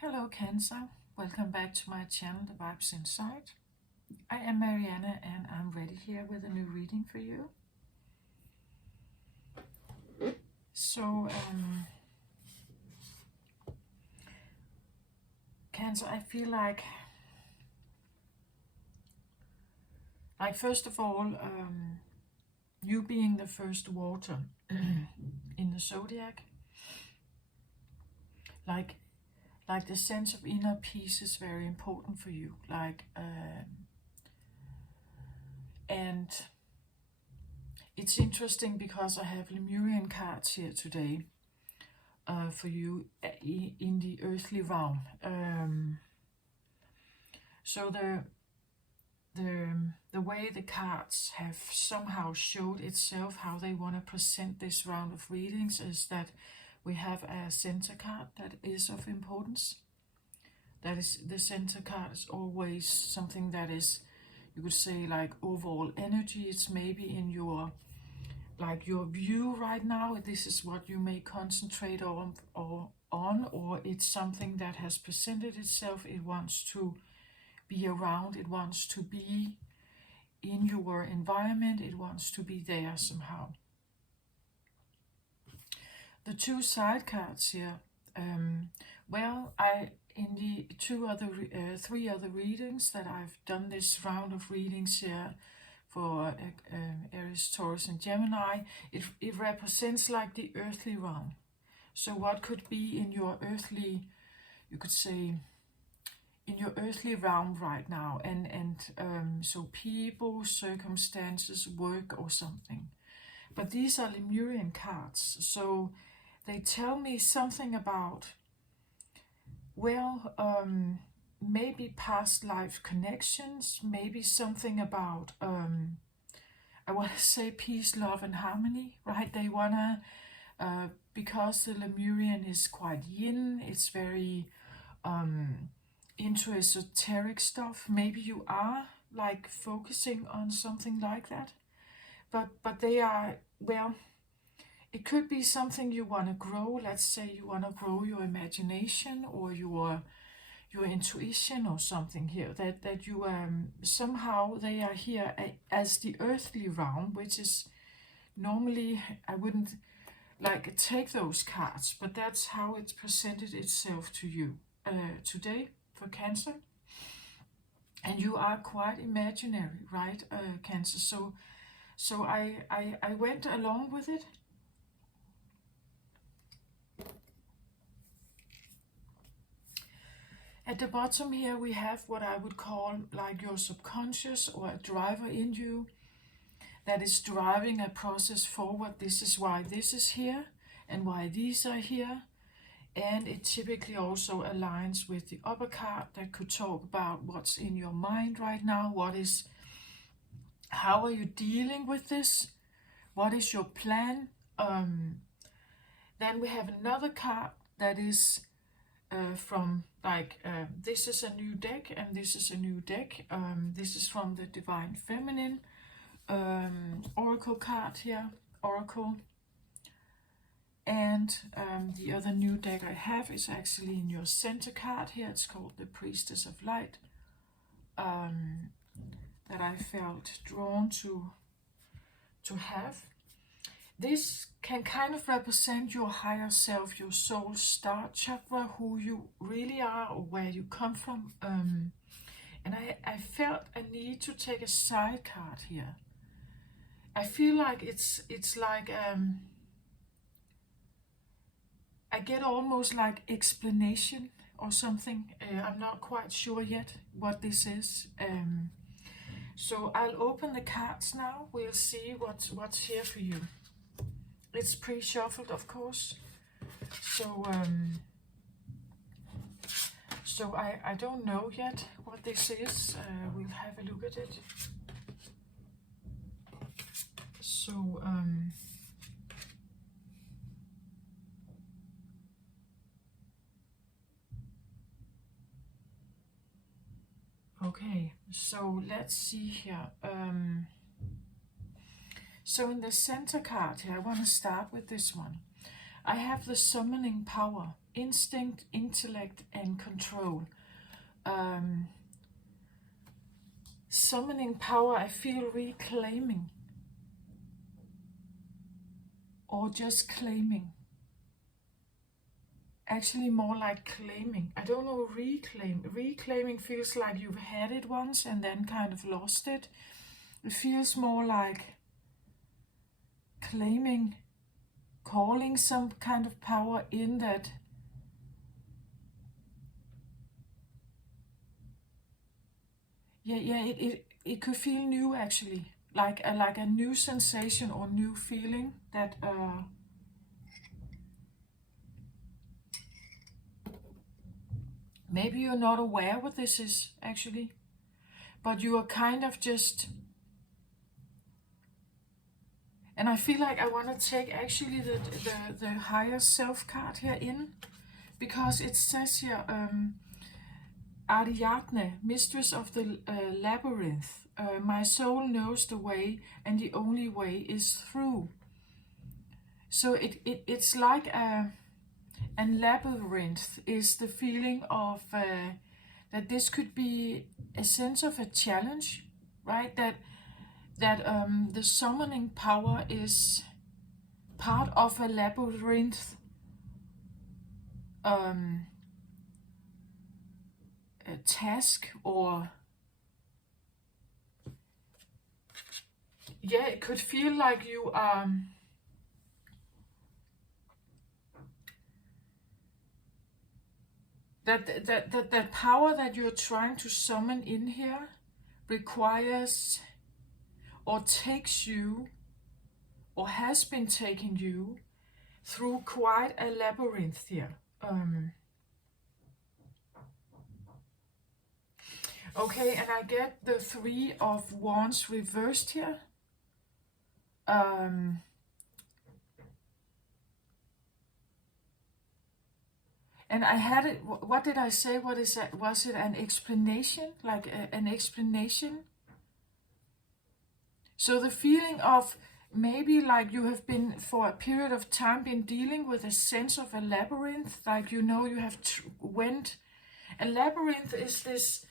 Hello Cancer, welcome back to my channel The Vibes Inside. I am Mariana and I'm ready here with a new reading for you. So, Cancer, I feel like first of all, you being the first water in the zodiac, like the sense of inner peace is very important for you. And it's interesting because I have Lemurian cards here today for you in the earthly realm. So the way the cards have somehow showed itself how they want to present this round of readings is that we have a center card that is of importance. That is, the center card is always something that is, you could say, like overall energy. It's maybe in your view right now. This is what you may concentrate on, or it's something that has presented itself. It wants to be around, it wants to be in your environment, it wants to be there somehow. The two side cards here, in the three other readings that I've done this round of readings here for Aries, Taurus and Gemini, it represents like the earthly realm. So what could be in your earthly, you could say, in your earthly realm right now, so people, circumstances, work or something. But these are Lemurian cards, so they tell me something about, maybe past life connections, maybe something about, I want to say peace, love and harmony, right? They want to, because the Lemurian is quite yin, it's very into esoteric stuff. Maybe you are like focusing on something like that, but they are, it could be something you want to grow. Let's say you want to grow your imagination or your intuition or something here, that you somehow they are here as the earthly realm, which is normally, I wouldn't like take those cards, but that's how it's presented itself to you today for Cancer. And you are quite imaginary, right, Cancer? So I went along with it. At the bottom here we have what I would call like your subconscious, or a driver in you that is driving a process forward. This is why this is here and why these are here. And it typically also aligns with the upper card that could talk about what's in your mind right now. How are you dealing with this? What is your plan? Then we have another card that is from this is a new deck and this is a new deck. This is from the Divine Feminine Oracle card here, Oracle. And the other new deck I have is actually in your center card here. It's called the Priestess of Light, that I felt drawn to have. This can kind of represent your higher self, your soul star chakra, who you really are or where you come from. And I felt a need to take a side card here. I feel like it's like I get almost like explanation or something. I'm not quite sure yet what this is. So I'll open the cards now. We'll see what's here for you. It's pre-shuffled, of course. So I don't know yet what this is. We'll have a look at it. So okay, so let's see here. So in the center card here, I want to start with this one. I have the summoning power instinct, intellect, and control. Summoning power, I feel reclaiming. Or just claiming. Actually more like claiming. I don't know, reclaim. Reclaiming feels like you've had it once and then kind of lost it. It feels more like claiming, calling some kind of power in that. Yeah, it could feel new actually. Like a new sensation or new feeling that maybe you're not aware what this is actually, but you are kind of just. And I feel like I want to take actually the higher self card here in, because it says here, Ariadne, mistress of the labyrinth, my soul knows the way, and the only way is through. So it's like a labyrinth is the feeling of that this could be a sense of a challenge, right? That the summoning power is part of a labyrinth a task, or yeah, it could feel like you that power that you're trying to summon in here requires or takes you or has been taking you through quite a labyrinth here. Okay, and I get the 3 of Wands reversed here. And I had it, what did I say? What is that? Was it an explanation? Like an explanation? So the feeling of maybe like you have been for a period of time been dealing with a sense of a labyrinth, like you know you have went. A labyrinth is this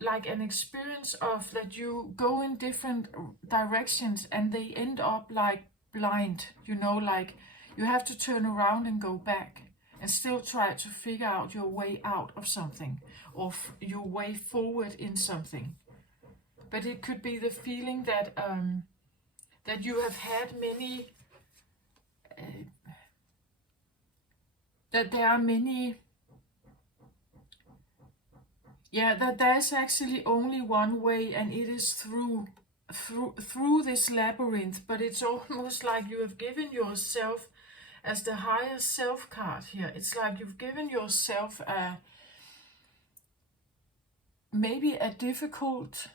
like an experience of that you go in different directions and they end up like blind, you know, like you have to turn around and go back and still try to figure out your way out of something or your way forward in something. But it could be the feeling that that you have had many, that there are many, yeah, that there's actually only one way, and it is through this labyrinth. But it's almost like you have given yourself, as the higher self card here, it's like you've given yourself maybe a difficult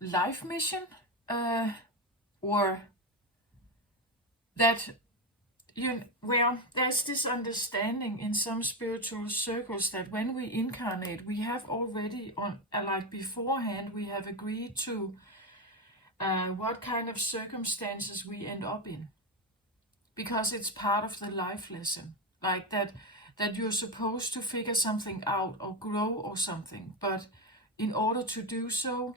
life mission, or that well, there's this understanding in some spiritual circles that when we incarnate, we have already on like beforehand, we have agreed to what kind of circumstances we end up in, because it's part of the life lesson, like that you're supposed to figure something out or grow or something. But in order to do so,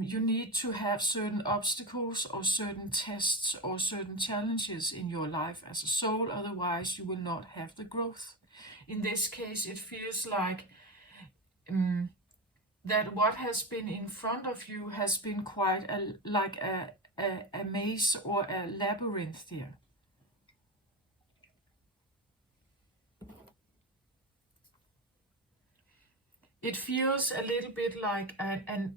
you need to have certain obstacles or certain tests or certain challenges in your life as a soul, otherwise you will not have the growth. In this case, it feels like that what has been in front of you has been quite like a maze or a labyrinth here. It feels a little bit like an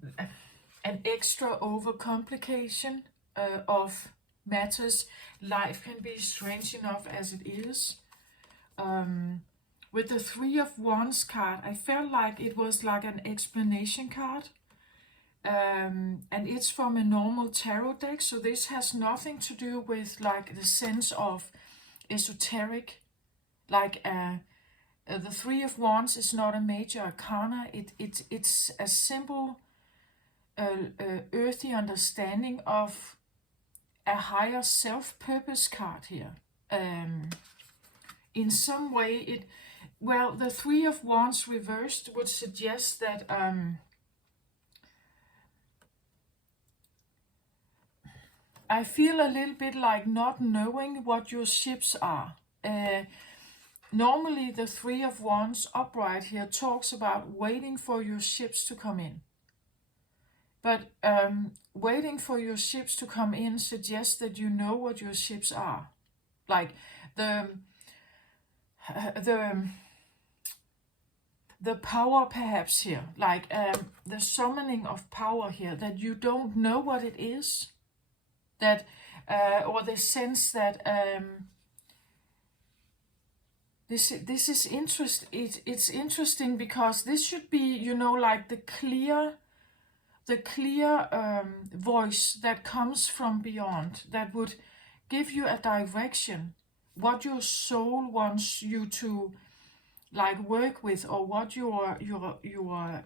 extra overcomplication of matters. Life can be strange enough as it is. With the 3 of Wands card, I felt like it was like an explanation card. And it's from a normal tarot deck, so this has nothing to do with like the sense of esoteric, like the 3 of Wands is not a major arcana. It's a simple earthy understanding of a higher self-purpose card here. In some way, the Three of Wands reversed would suggest that I feel a little bit like not knowing what your ships are. Normally the Three of Wands upright here talks about waiting for your ships to come in. But waiting for your ships to come in suggests that you know what your ships are. Like the power perhaps here, like the summoning of power here, that you don't know what it is, that or the sense that this is it's interesting because this should be, you know, like the clear voice that comes from beyond, that would give you a direction, what your soul wants you to like work with, or what your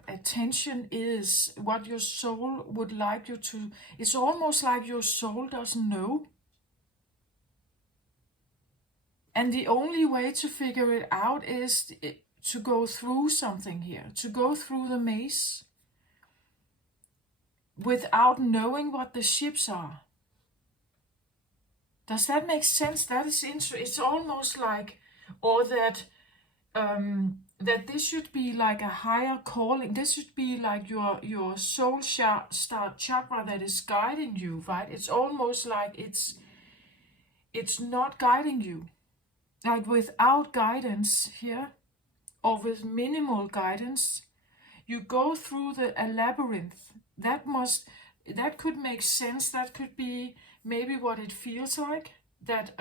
attention is, what your soul would like you to. It's almost like your soul doesn't know, and the only way to figure it out is to go through something here, to go through the maze without knowing what the ships are. Does that make sense? That is interesting. It's almost like, or that that this should be like a higher calling. This should be like your soul star chakra that is guiding you, right? It's almost like it's not guiding you. Like without guidance here, or with minimal guidance, you go through a labyrinth. That could make sense. That could be maybe what it feels like. That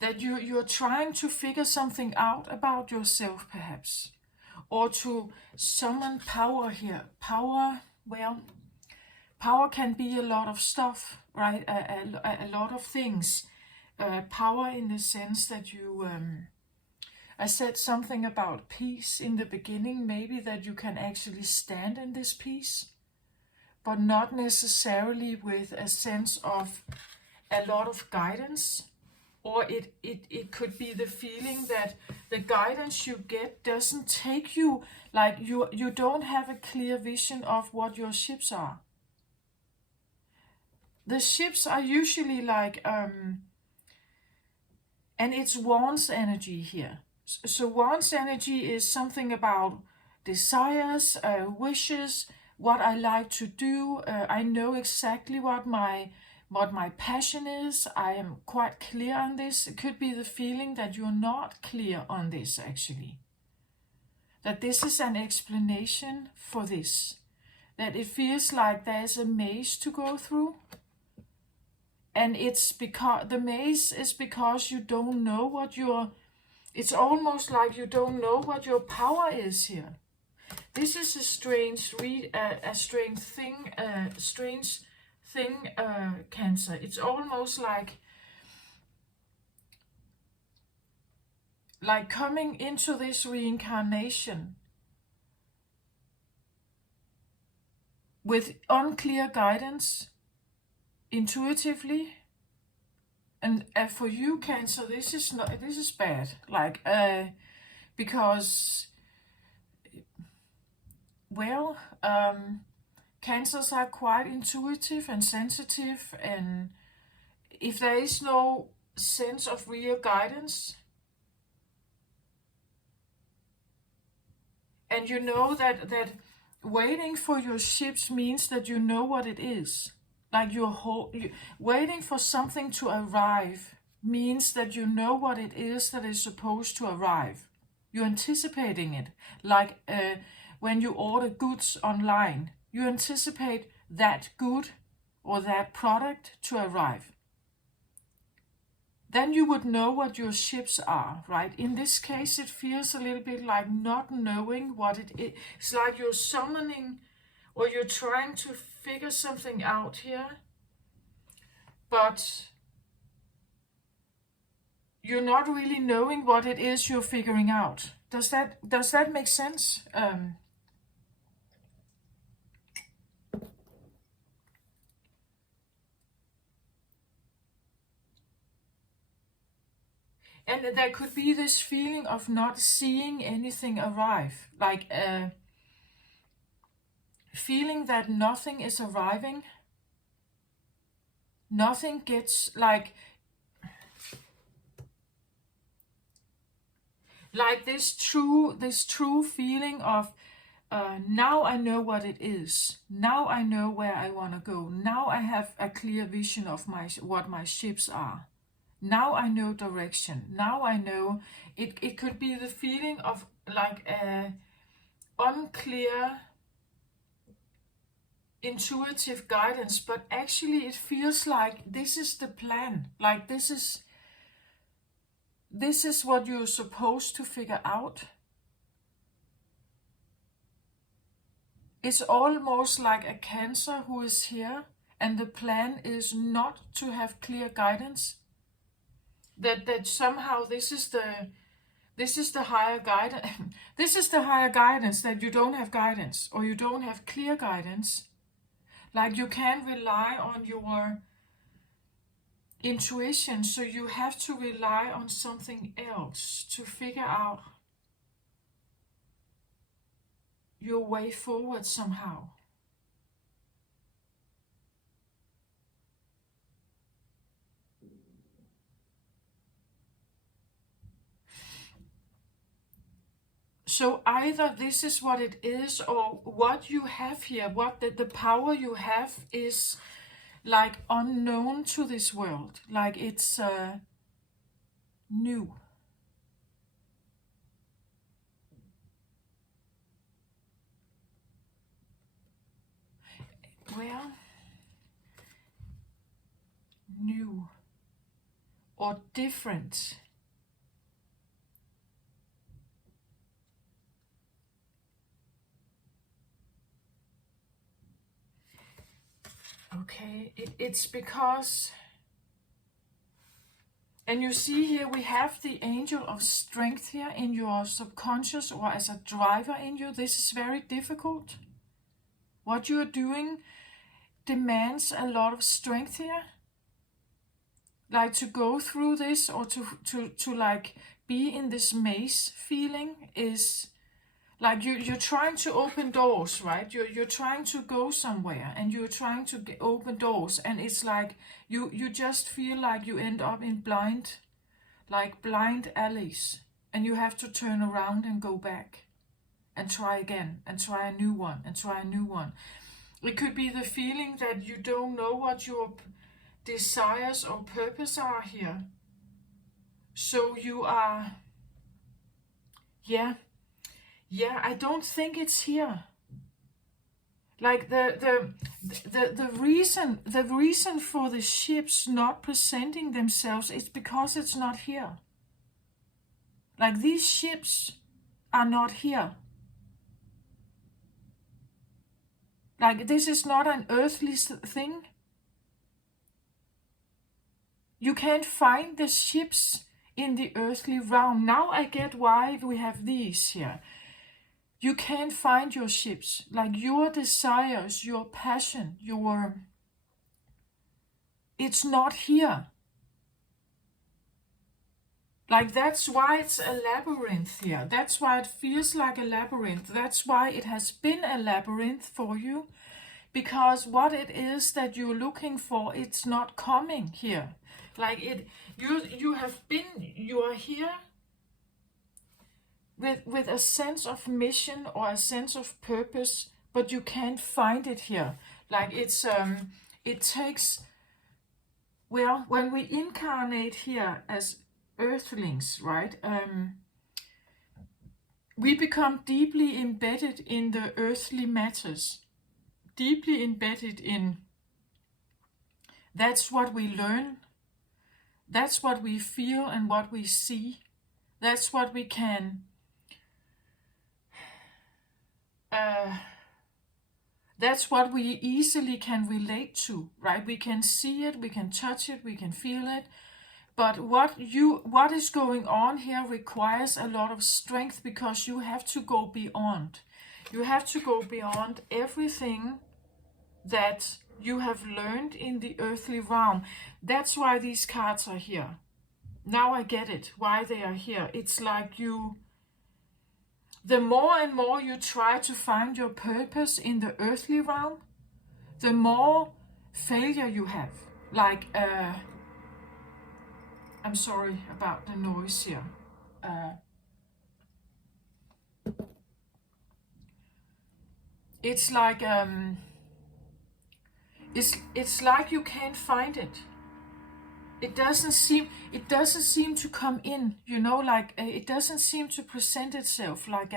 that you're trying to figure something out about yourself, perhaps, or to summon power here. Power, well, power can be a lot of stuff, right? A lot of things. Power in the sense that you, I said something about peace in the beginning, maybe that you can actually stand in this peace, but not necessarily with a sense of a lot of guidance. Or it could be the feeling that the guidance you get doesn't take you, like you don't have a clear vision of what your ships are. The ships are usually like, and it's Wands energy here. So Wands energy is something about desires, wishes, what I like to do. I know exactly what my passion is. I am quite clear on this. It could be the feeling that you're not clear on this, actually. That this is an explanation for this. That it feels like there's a maze to go through. And it's because the maze is because you don't know what it's almost like you don't know what your power is here. This is a strange thing, Cancer. It's almost like coming into this reincarnation with unclear guidance, intuitively. And for you, Cancer, this is bad. Like because, well, Cancers are quite intuitive and sensitive, and if there is no sense of real guidance, and you know that waiting for your ships means that you know what it is. Like waiting for something to arrive means that you know what it is that is supposed to arrive. You're anticipating it. Like when you order goods online, you anticipate that good or that product to arrive. Then you would know what your ships are, right? In this case, it feels a little bit like not knowing what it is. It's like you're summoning, or you're trying to figure something out here, but you're not really knowing what it is you're figuring out. Does that make sense? And there could be this feeling of not seeing anything arrive, like a feeling that nothing is arriving, nothing gets like this true feeling of now I know what it is. Now I know where I want to go. Now I have a clear vision of what my ships are. Now I know direction. Now I know it could be the feeling of like a unclear intuitive guidance, but actually it feels like this is the plan. Like this is what you're supposed to figure out. It's almost like a Cancer who is here, and the plan is not to have clear guidance. That somehow this is the higher guidance. This is the higher guidance, that you don't have guidance, or you don't have clear guidance. Like you can't rely on your intuition, so you have to rely on something else to figure out your way forward somehow. So either this is what it is, or what you have here, what the power you have is like unknown to this world, like it's new. Well, new or different. Okay, it's because, and you see here we have the angel of strength here in your subconscious, or as a driver in you. This is very difficult. What you are doing demands a lot of strength here. Like to go through this, or to like be in this maze feeling, is like you're trying to open doors, right? You're trying to go somewhere, and you're trying to open doors, and it's like you just feel like you end up in blind alleys, and you have to turn around and go back and try again and try a new one and try a new one. It could be the feeling that you don't know what your desires or purpose are here. So you are, yeah, I don't think it's here. Like the reason for the ships not presenting themselves is because it's not here. Like these ships are not here. Like this is not an earthly thing. You can't find the ships in the earthly realm. Now I get why we have these here. You can't find your ships, like your desires, your passion, it's not here. Like that's why it's a labyrinth here. That's why it feels like a labyrinth. That's why it has been a labyrinth for you. Because what it is that you're looking for, it's not coming here. Like you are here with a sense of mission or a sense of purpose, but you can't find it here. Like it takes, well, when we incarnate here as earthlings, right? We become deeply embedded in the earthly matters, deeply embedded in. That's what we learn. That's what we feel and what we see. That's what we can. That's what we easily can relate to, right? We can see it, we can touch it, we can feel it. But what is going on here requires a lot of strength, because you have to go beyond. You have to go beyond everything that you have learned in the earthly realm. That's why these cards are here. Now I get it, why they are here. It's like the more and more you try to find your purpose in the earthly realm, the more failure you have. Like, I'm sorry about the noise here. It's like, it's like you can't find it. It doesn't seem to come in, you know, like it doesn't seem to present itself like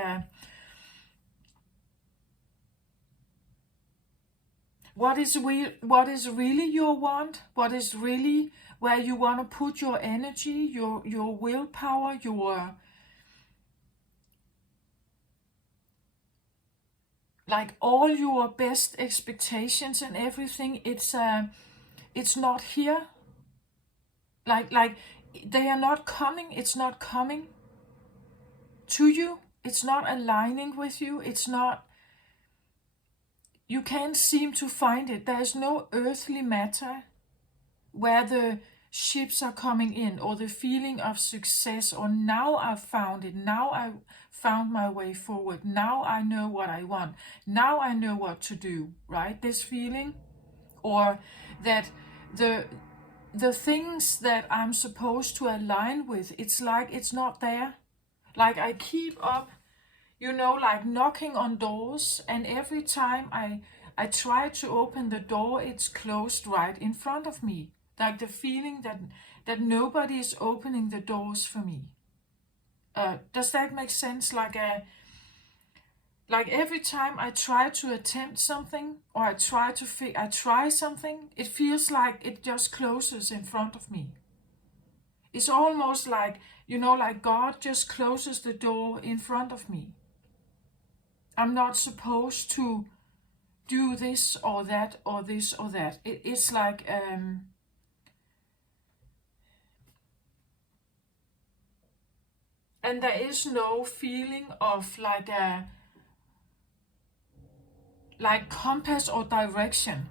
what is really your want, what is really where you want to put your energy, your willpower, your like all your best expectations and everything. It's not here. Like they are not coming. It's not coming to you. It's not aligning with you. It's not. You can't seem to find it. There's no earthly matter where the ships are coming in, or the feeling of success, or now I've found it. Now I found my way forward. Now I know what I want. Now I know what to do, right? This feeling, or that the things that I'm supposed to align with, it's like it's not there. Like I keep up, you know, like knocking on doors, and every time I try to open the door, it's closed right in front of me. Like the feeling that nobody is opening the doors for me. Does that make sense? Like every time I try to attempt something, or I try something, it feels like it just closes in front of me. It's almost like, you know, like God just closes the door in front of me. I'm not supposed to do this or that or this or that. It's like and there is no feeling of like compass or direction,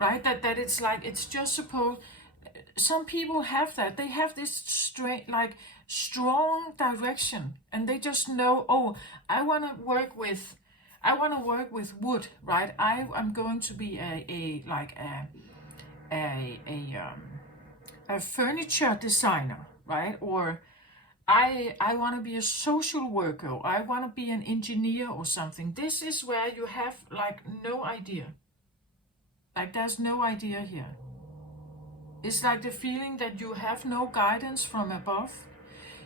right? That it's like it's just supposed. Some people have that. They have this strong direction, and they just know, oh, I want to work with wood, right? I'm going to be a furniture designer, right? Or I want to be a social worker. I want to be an engineer or something. This is where you have like no idea. Like there's no idea here. It's like the feeling that you have no guidance from above.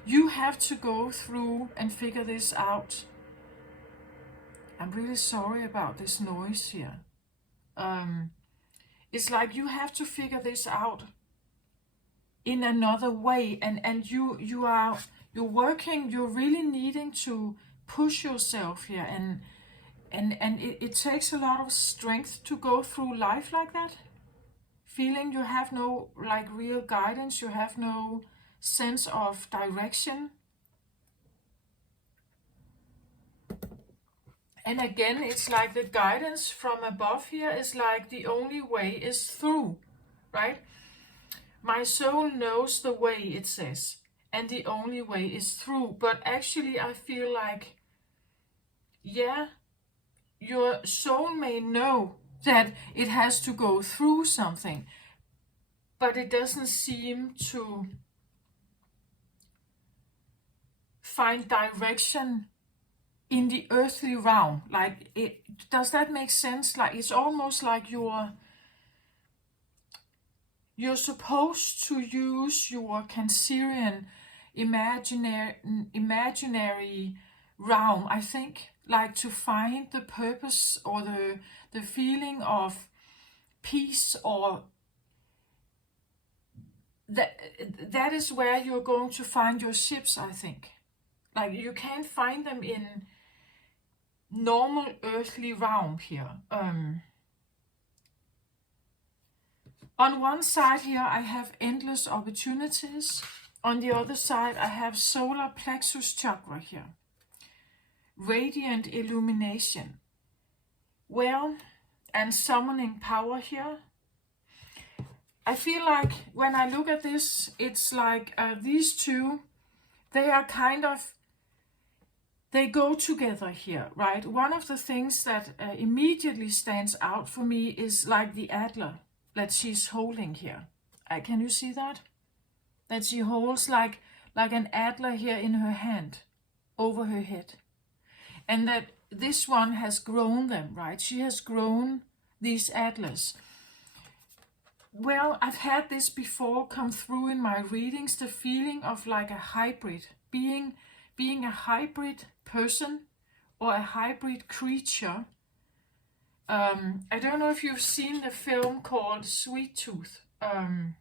You have to go through and figure this out. I'm really sorry about this noise here. It's like you have to figure this out in another way, and you're working. You're really needing to push yourself here, and it takes a lot of strength to go through life like that. Feeling you have no like real guidance, you have no sense of direction. And again, it's like the guidance from above here is like the only way is through, right? My soul knows the way, it says, and the only way is through. But actually, I feel like, yeah, your soul may know that it has to go through something, but it doesn't seem to find direction in the earthly realm. Like, does that make sense? Like, it's almost like you're supposed to use your Cancerian imaginary realm, I think, like to find the purpose or the feeling of peace, or that is where you're going to find your ships, I think. Like you can't find them in normal earthly realm here. On one side here, I have endless opportunities. On the other side, I have solar plexus chakra here. Radiant illumination. Well, and summoning power here. I feel like when I look at this, it's like these two, they are kind of, they go together here, right? One of the things that immediately stands out for me is like the antler that she's holding here. Can you see that? That she holds like an antler here in her hand over her head. And that this one has grown them, right? She has grown these antlers. Well, I've had this before come through in my readings, the feeling of like a hybrid, being a hybrid person or a hybrid creature. I don't know if you've seen the film called Sweet Tooth on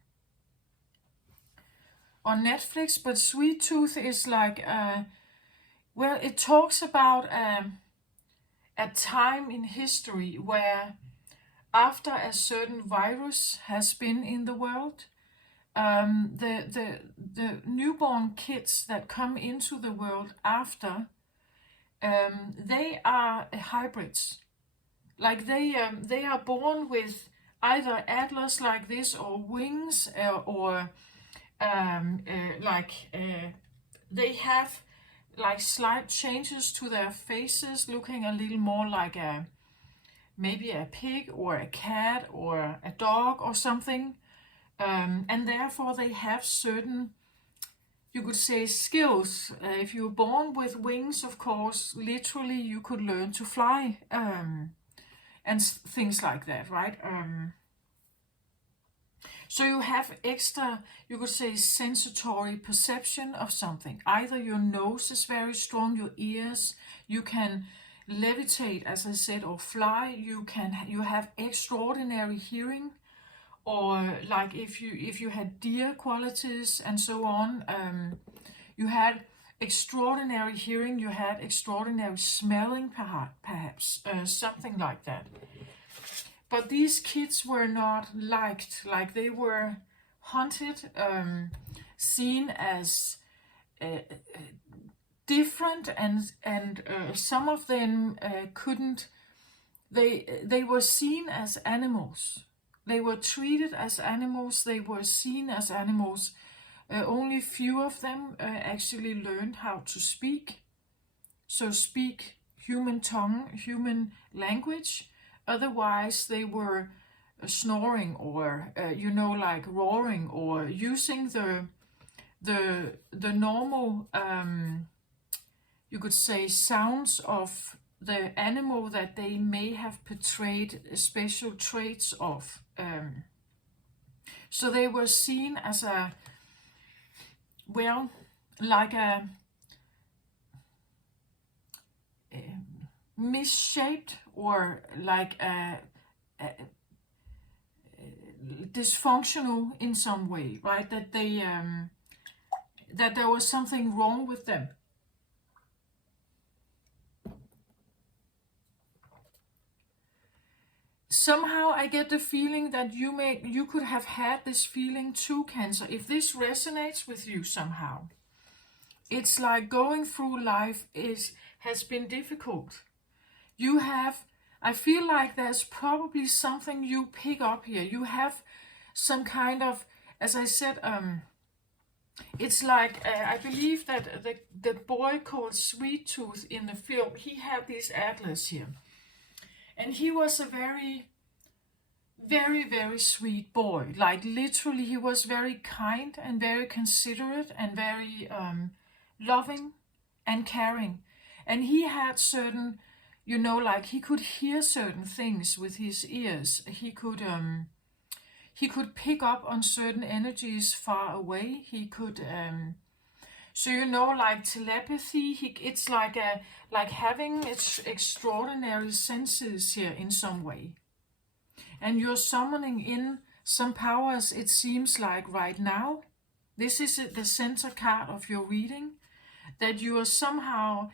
Netflix, but Sweet Tooth is like, well, it talks about a time in history where after a certain virus has been in the world, the newborn kids that come into the world after, they are hybrids. Like they are born with either antlers like this or wings, or they have like slight changes to their faces, looking a little more like maybe a pig or a cat or a dog or something. And therefore they have certain, you could say, skills. If you're born with wings, of course, literally you could learn to fly, and things like that, right? So you have extra, you could say, sensory perception of something. Either your nose is very strong, your ears, you can levitate, as I said, or fly. You have extraordinary hearing, or like if you had deer qualities and so on, you had extraordinary hearing, you had extraordinary smelling, perhaps, something like that. But these kids were not liked, like they were hunted, seen as different, and some of them couldn't. They were seen as animals. They were treated as animals. They were seen as animals. Only few of them actually learned how to speak. So speak human tongue, human language. Otherwise, they were snoring or like roaring, or using the normal, you could say, sounds of the animal that they may have portrayed special traits of. So they were seen as like a misshaped, or like a dysfunctional in some way, right? That they that there was something wrong with them. Somehow I get the feeling that you could have had this feeling too, Cancer. If this resonates with you somehow, it's like going through life has been difficult. I feel like there's probably something you pick up here. You have some kind of, as I said, it's like, I believe that the boy called Sweet Tooth in the film, he had these antlers here. And he was a very, very, very sweet boy. Like literally, he was very kind and very considerate and very loving and caring. And he had certain, like he could hear certain things with his ears. He could pick up on certain energies far away. He could, so like telepathy. It's like having extraordinary senses here in some way. And you're summoning in some powers, it seems like right now. This is the center card of your reading, that you are somehow,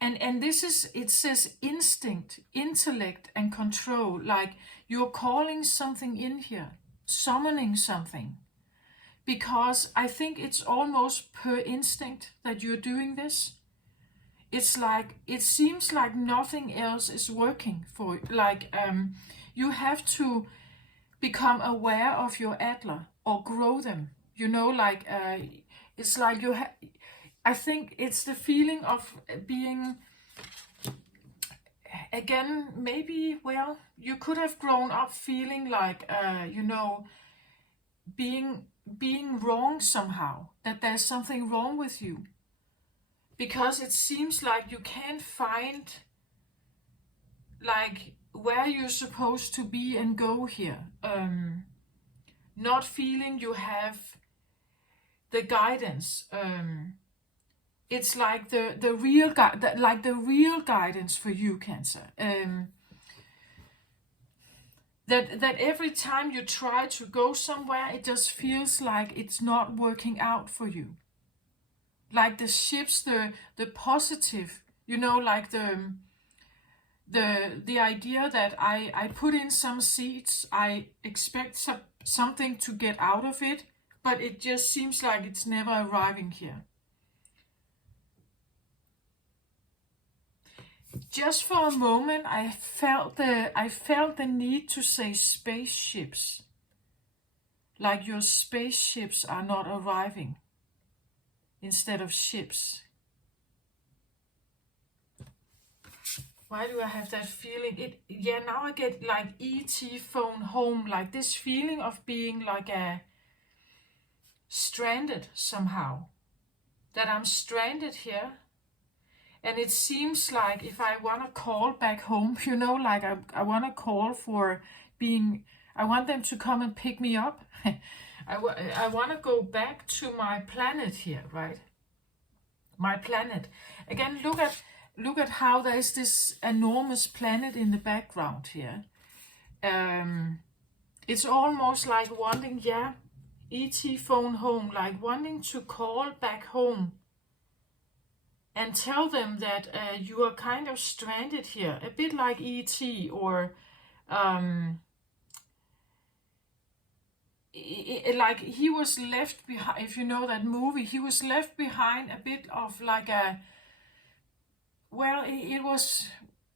and this is, it says instinct, intellect, and control. Like you're calling something in here, summoning something. Because I think it's almost per instinct that you're doing this. It's like, it seems like nothing else is working for you. Like you have to, become aware of your Adler or grow them. You know, like it's like I think it's the feeling of being, again, maybe, well, you could have grown up feeling like, you know, being wrong somehow, that there's something wrong with you, because it seems like you can't find like where you're supposed to be and go here. Not feeling you have the guidance. It's like the real guidance for you, Cancer. That every time you try to go somewhere, it just feels like it's not working out for you. Like the shifts, the positive, you know, like the idea that I put in some seeds, I expect something to get out of it, but it just seems like it's never arriving here. Just for a moment, I felt the need to say spaceships. Like your spaceships are not arriving instead of ships. Why do I have that feeling? Now I get like E.T. phone home, like this feeling of being like stranded somehow. That I'm stranded here. And it seems like if I want to call back home, you know, like I want to call for being, I want them to come and pick me up. I want to go back to my planet here, right? My planet. Again, look at how there's this enormous planet in the background here. It's almost like wanting, yeah, E.T. phone home, like wanting to call back home and tell them that you are kind of stranded here, a bit like E.T. or like he was left behind. If you know that movie, he was left behind a bit of like a, well, it was,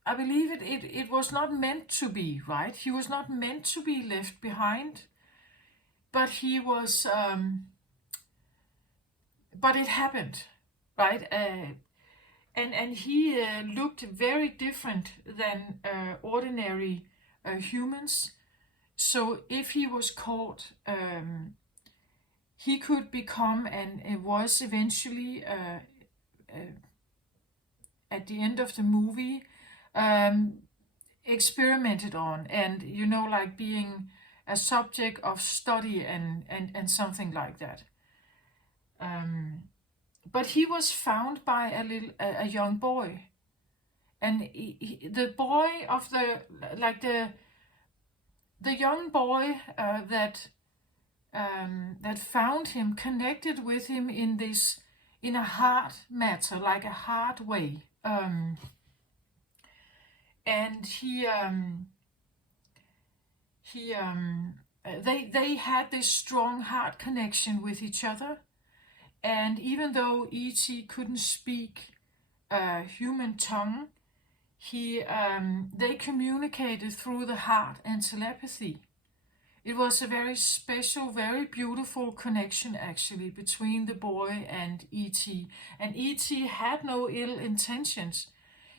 I believe it was not meant to be, right? He was not meant to be left behind, but he was, but it happened, right? And he looked very different than ordinary humans. So if he was caught, he could become, and it was eventually at the end of the movie, experimented on, and you know, like being a subject of study and something like that. But he was found by a young boy, and the boy of the young boy that found him connected with him in a hard matter, like a hard way, and they had this strong heart connection with each other. And even though E.T. couldn't speak human tongue, they communicated through the heart and telepathy. It was a very special, very beautiful connection actually between the boy and E.T. And E.T. had no ill intentions.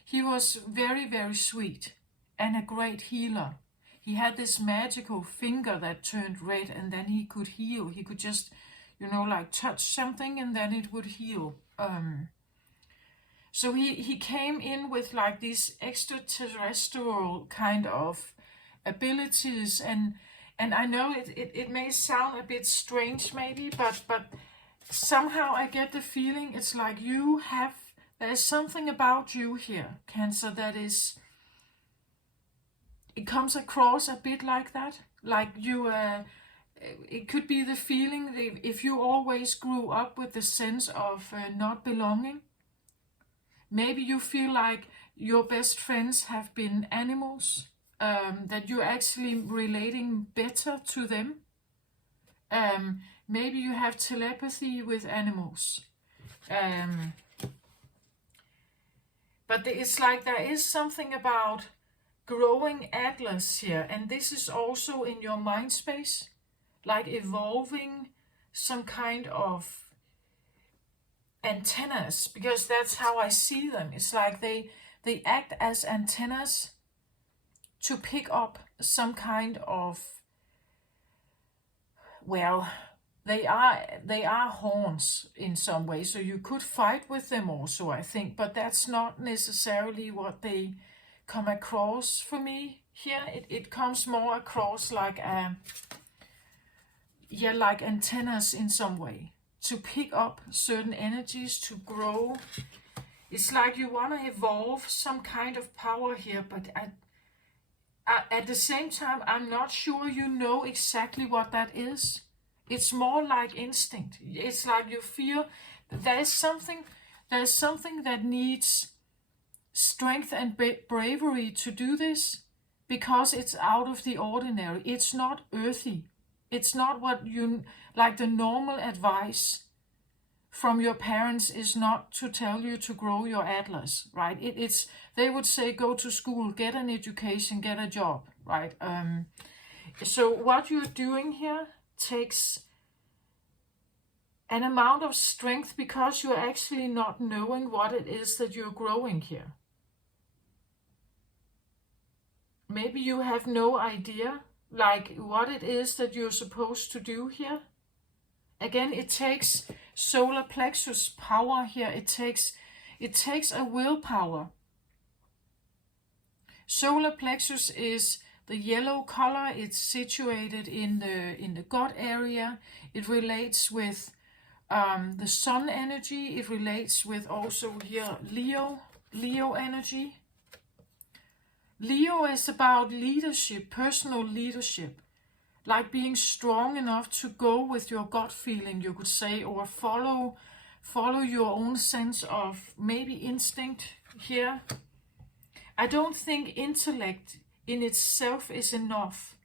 He was very, very sweet and a great healer. He had this magical finger that turned red, and then he could heal. He could just, you know, like touch something and then it would heal. So he came in with like these extraterrestrial kind of abilities, and I know it may sound a bit strange maybe, but somehow I get the feeling it's like there's something about you here, Cancer, that is, it comes across a bit like that, like you it could be the feeling that if you always grew up with the sense of not belonging. Maybe you feel like your best friends have been animals, that you're actually relating better to them. Maybe you have telepathy with animals. But it's like there is something about growing atlas here, and this is also in your mind space, like evolving some kind of antennas, because that's how I see them. It's like they act as antennas to pick up some kind of, well, they are horns in some way, so you could fight with them also, I think, but that's not necessarily what they come across for me here. It comes more across like like antennas in some way to pick up certain energies, to grow. It's like you want to evolve some kind of power here, but at the same time, I'm not sure you know exactly what that is. It's more like instinct. It's like you feel there's something that needs strength and bravery to do this, because it's out of the ordinary. It's not earthy. It's not what you like. The normal advice from your parents is not to tell you to grow your atlas, right? It's they would say go to school, get an education, get a job, right? So what you're doing here takes an amount of strength, because you're actually not knowing what it is that you're growing here. Maybe you have no idea like what it is that you're supposed to do here. Again, it takes solar plexus power here. It takes a willpower. Solar plexus is the yellow color. It's situated in the gut area. It relates with the sun energy. It relates with also here Leo energy. Leo is about leadership, personal leadership, like being strong enough to go with your gut feeling, you could say, or follow your own sense of maybe instinct here. I don't think intellect in itself is enough.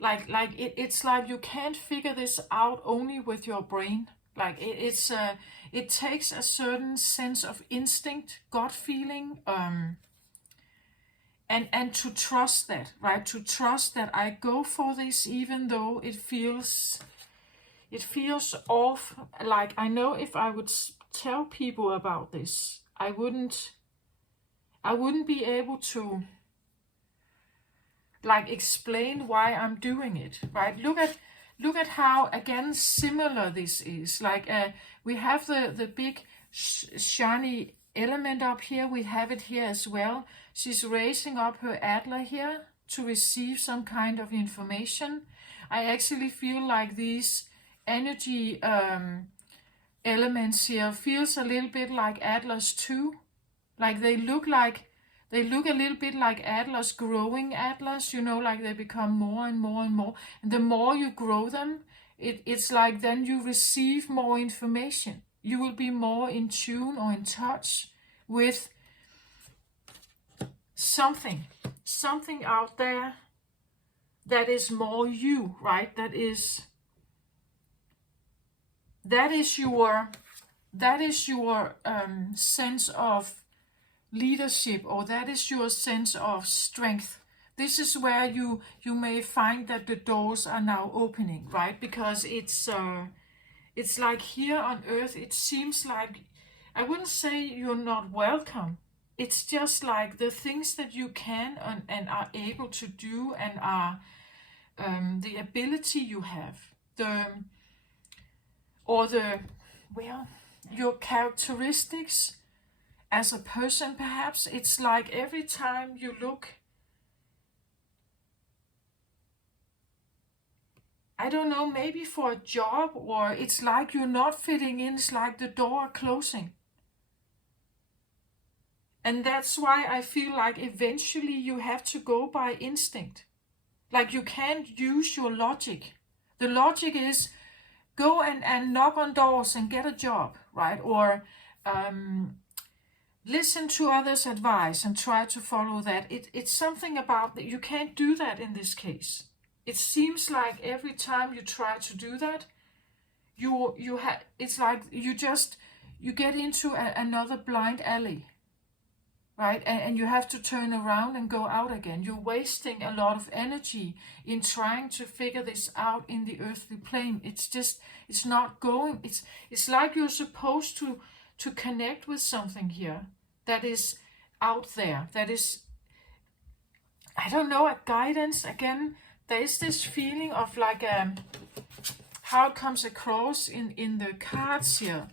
It's like you can't figure this out only with your brain. Like it takes a certain sense of instinct, gut feeling, and to trust that, right? To trust that I go for this, even though it feels off. Like, I know if I would tell people about this, I wouldn't be able to like explain why I'm doing it, right? Look at how, again, similar this is. Like we have the big shiny element up here. We have it here as well. She's raising up her Adler here to receive some kind of information. I actually feel like these energy elements here feels a little bit like Atlas too. Like they look a little bit like Atlas, growing Atlas, you know, like they become more and more and more. And the more you grow them, it's like then you receive more information. You will be more in tune or in touch with something out there that is more you, right? That is your sense of leadership, or that is your sense of strength. This is where you may find that the doors are now opening, right? Because it's like here on earth, it seems like, I wouldn't say you're not welcome. It's just like the things that you can and are able to do, and are the ability you have, your characteristics as a person, perhaps. It's like every time you look, I don't know, maybe for a job, or it's like you're not fitting in. It's like the door closing. And that's why I feel like eventually you have to go by instinct. Like you can't use your logic. The logic is go and knock on doors and get a job, right? Or listen to others' advice and try to follow that. It's something about that. You can't do that in this case. It seems like every time you try to do that, it's like you get into another blind alley. right? And you have to turn around and go out again. You're wasting a lot of energy in trying to figure this out in the earthly plane. It's not going. It's like you're supposed to connect with something here that is out there, that is, I don't know, a guidance. Again, there is this feeling of like how it comes across in the cards here.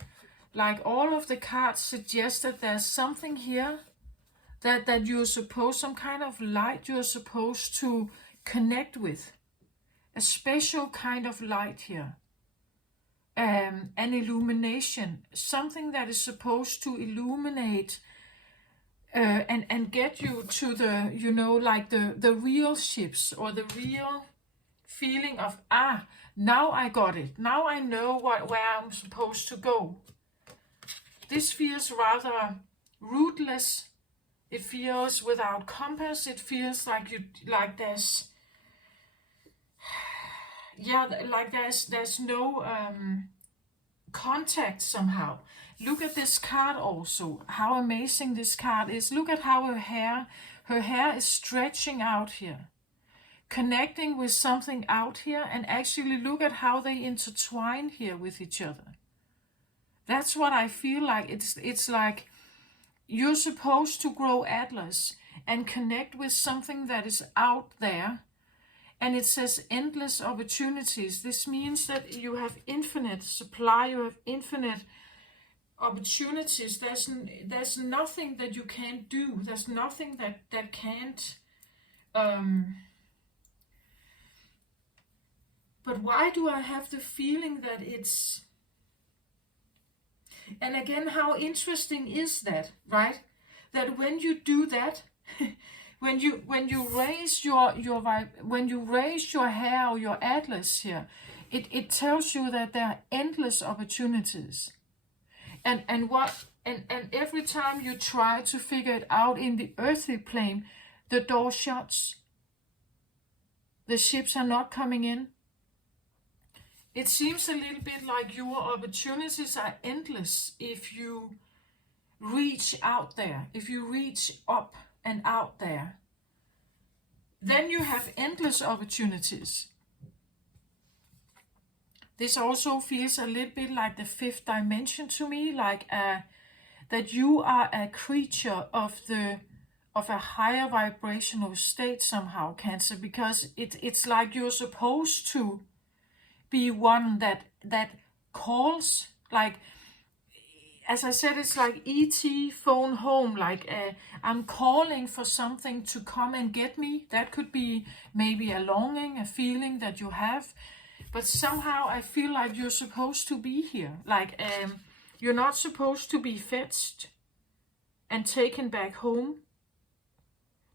Like all of the cards suggest that there's something here that you're supposed, some kind of light you're supposed to connect with. A special kind of light here. An illumination. Something that is supposed to illuminate and get you to the, you know, like the real ships, or the real feeling of, now I got it. Now I know where I'm supposed to go. This feels rather rootless. It feels without compass. It feels like there's, yeah, like there's no contact somehow. Look at this card also. How amazing this card is. Look at how her hair is stretching out here, connecting with something out here, and actually look at how they intertwine here with each other. That's what I feel like. It's like you're supposed to grow Atlas and connect with something that is out there. And it says endless opportunities. This means that you have infinite supply, you have infinite opportunities. There's nothing that you can't do. There's nothing that can't. But why do I have the feeling that it's... And again, how interesting is that, right? That when you do that, when you raise your hair or your Atlas here, it tells you that there are endless opportunities. And every time you try to figure it out in the earthly plane, the door shuts. The ships are not coming in. It seems a little bit like your opportunities are endless if you reach out there, if you reach up and out there. Then you have endless opportunities. This also feels a little bit like the fifth dimension to me, like that you are a creature of a higher vibrational state somehow, Cancer, because it's like you're supposed to be one that calls, like, as I said, it's like E.T. phone home, like I'm calling for something to come and get me. That could be maybe a longing, a feeling that you have, but somehow I feel like you're supposed to be here. Like you're not supposed to be fetched and taken back home.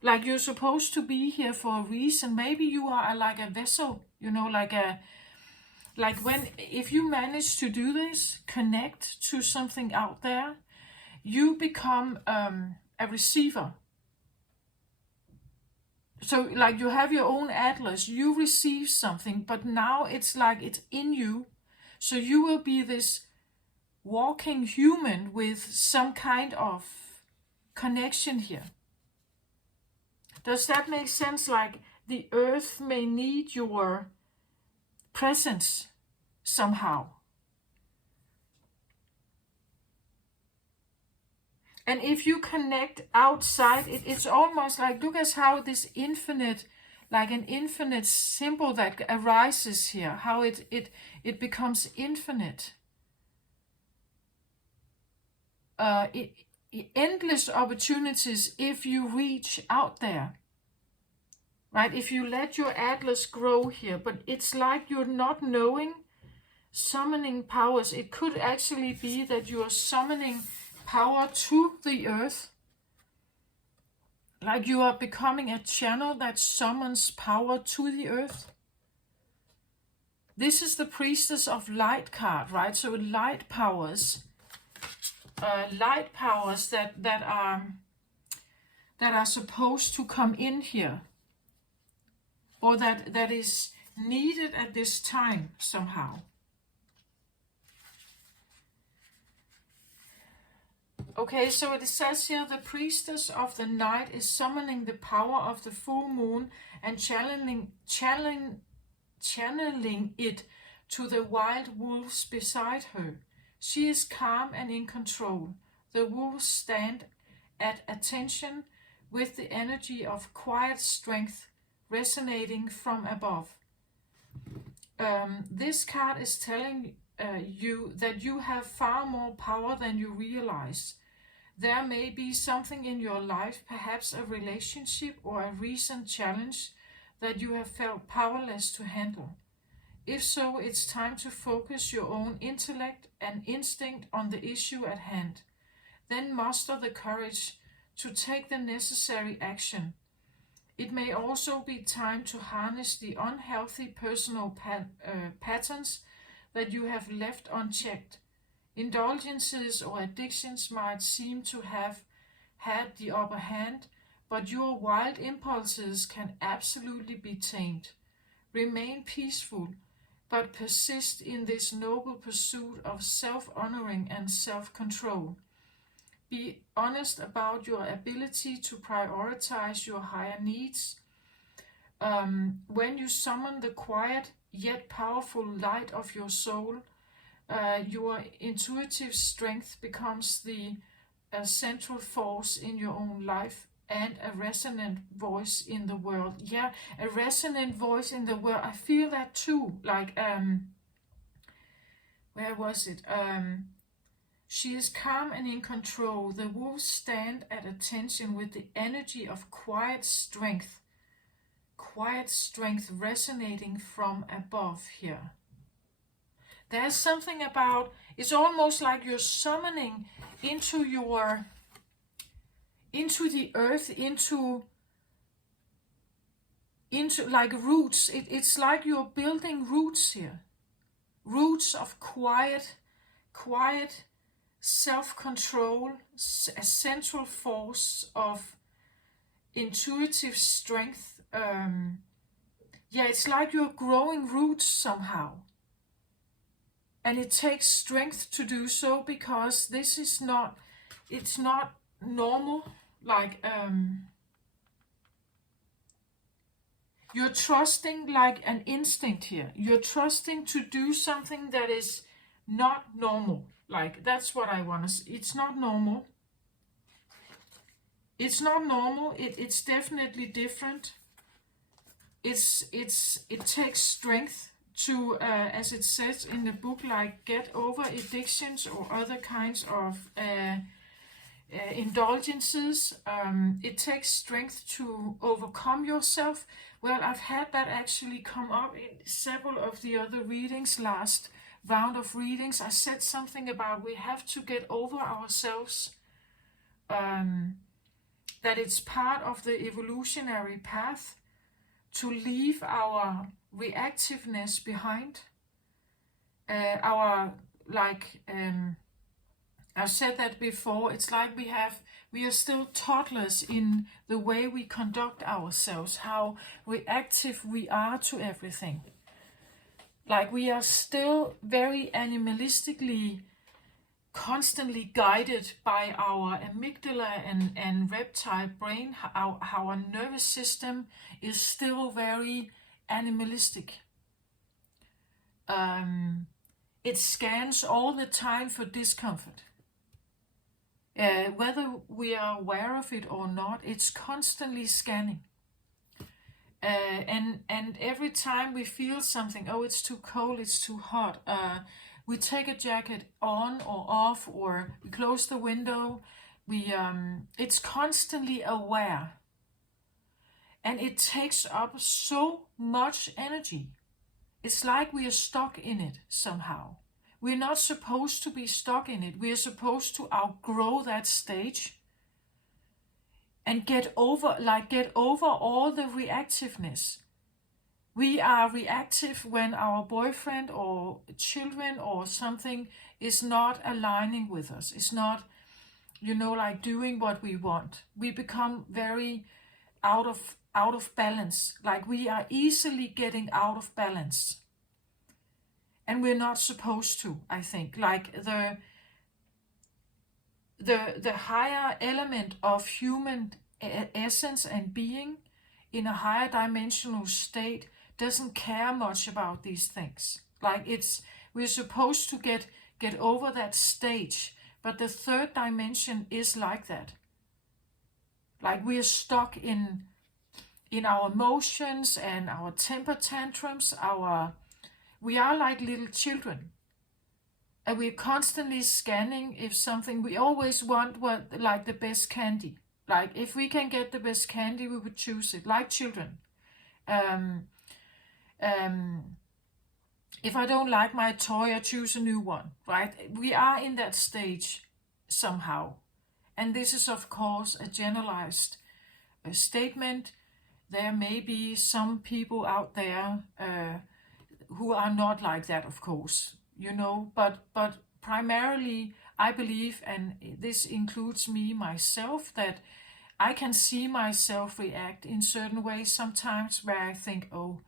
Like you're supposed to be here for a reason. Maybe you are like a vessel, you know, if you manage to do this, connect to something out there, you become a receiver. So like you have your own Atlas, you receive something, but now it's like it's in you. So you will be this walking human with some kind of connection here. Does that make sense? Like the earth may need your presence somehow. And if you connect outside, it's almost like, look at how this infinite, like an infinite symbol that arises here, how it becomes infinite. Endless opportunities if you reach out there. Right, if you let your Atlas grow here, but it's like you're not knowing summoning powers. It could actually be that you are summoning power to the earth. Like you are becoming a channel that summons power to the earth. This is the Priestess of Light card, right? So light powers that are supposed to come in here. Or that is needed at this time somehow. Okay, so it says here, the priestess of the night is summoning the power of the full moon and channeling it to the wild wolves beside her. She is calm and in control. The wolves stand at attention with the energy of quiet strength resonating from above. This card is telling you that you have far more power than you realize. There may be something in your life, perhaps a relationship or a recent challenge, that you have felt powerless to handle. If so, it's time to focus your own intellect and instinct on the issue at hand. Then muster the courage to take the necessary action. It may also be time to harness the unhealthy personal patterns that you have left unchecked. Indulgences or addictions might seem to have had the upper hand, but your wild impulses can absolutely be tamed. Remain peaceful, but persist in this noble pursuit of self-honoring and self-control. Be honest about your ability to prioritize your higher needs. When you summon the quiet yet powerful light of your soul, your intuitive strength becomes the central force in your own life and a resonant voice in the world. Yeah, a resonant voice in the world. I feel that too. Like, where was it? She is calm and in control. The wolves stand at attention with the energy of quiet strength resonating from above here. There's something about, it's almost like you're summoning into the earth, into like roots. It's like you're building roots here. Roots of quiet self-control, a central force of intuitive strength. It's like you're growing roots somehow. And it takes strength to do so, because this is not, it's not normal. Like, you're trusting like an instinct here. You're trusting to do something that is not normal. Like, that's what I want to say. It's not normal. It's not normal. It's definitely different. It takes strength to, as it says in the book, like get over addictions or other kinds of indulgences. It takes strength to overcome yourself. Well, I've had that actually come up in several of the other readings, last round of readings. I said something about we have to get over ourselves, that it's part of the evolutionary path to leave our reactiveness behind. I've said that before, it's like we are still toddlers in the way we conduct ourselves, how reactive we are to everything. Like, we are still very animalistically constantly guided by our amygdala and reptile brain. Our nervous system is still very animalistic. It scans all the time for discomfort. Whether we are aware of it or not, it's constantly scanning. And every time we feel something, oh, it's too cold, it's too hot, we take a jacket on or off, or we close the window. It's constantly aware. And it takes up so much energy. It's like we are stuck in it somehow. We're not supposed to be stuck in it. We are supposed to outgrow that stage and get over all the reactiveness. We are reactive when our boyfriend or children or something is not aligning with us. It's not, like doing what we want. We become very out of balance. Like, we are easily getting out of balance. And we're not supposed to, I think. Like, the higher element of human essence and being in a higher dimensional state doesn't care much about these things. Like we're supposed to get over that stage, but the third dimension is like that. Like we're stuck in our emotions and our temper tantrums. We are like little children, and we're constantly scanning if something. We always want like the best candy. Like if we can get the best candy, we would choose it. Like children. If I don't like my toy, I choose a new one. Right? We are in that stage somehow, and this is of course a generalized statement. There may be some people out there who are not like that, of course, but primarily I believe, and this includes me myself, that I can see myself react in certain ways sometimes where I think, oh,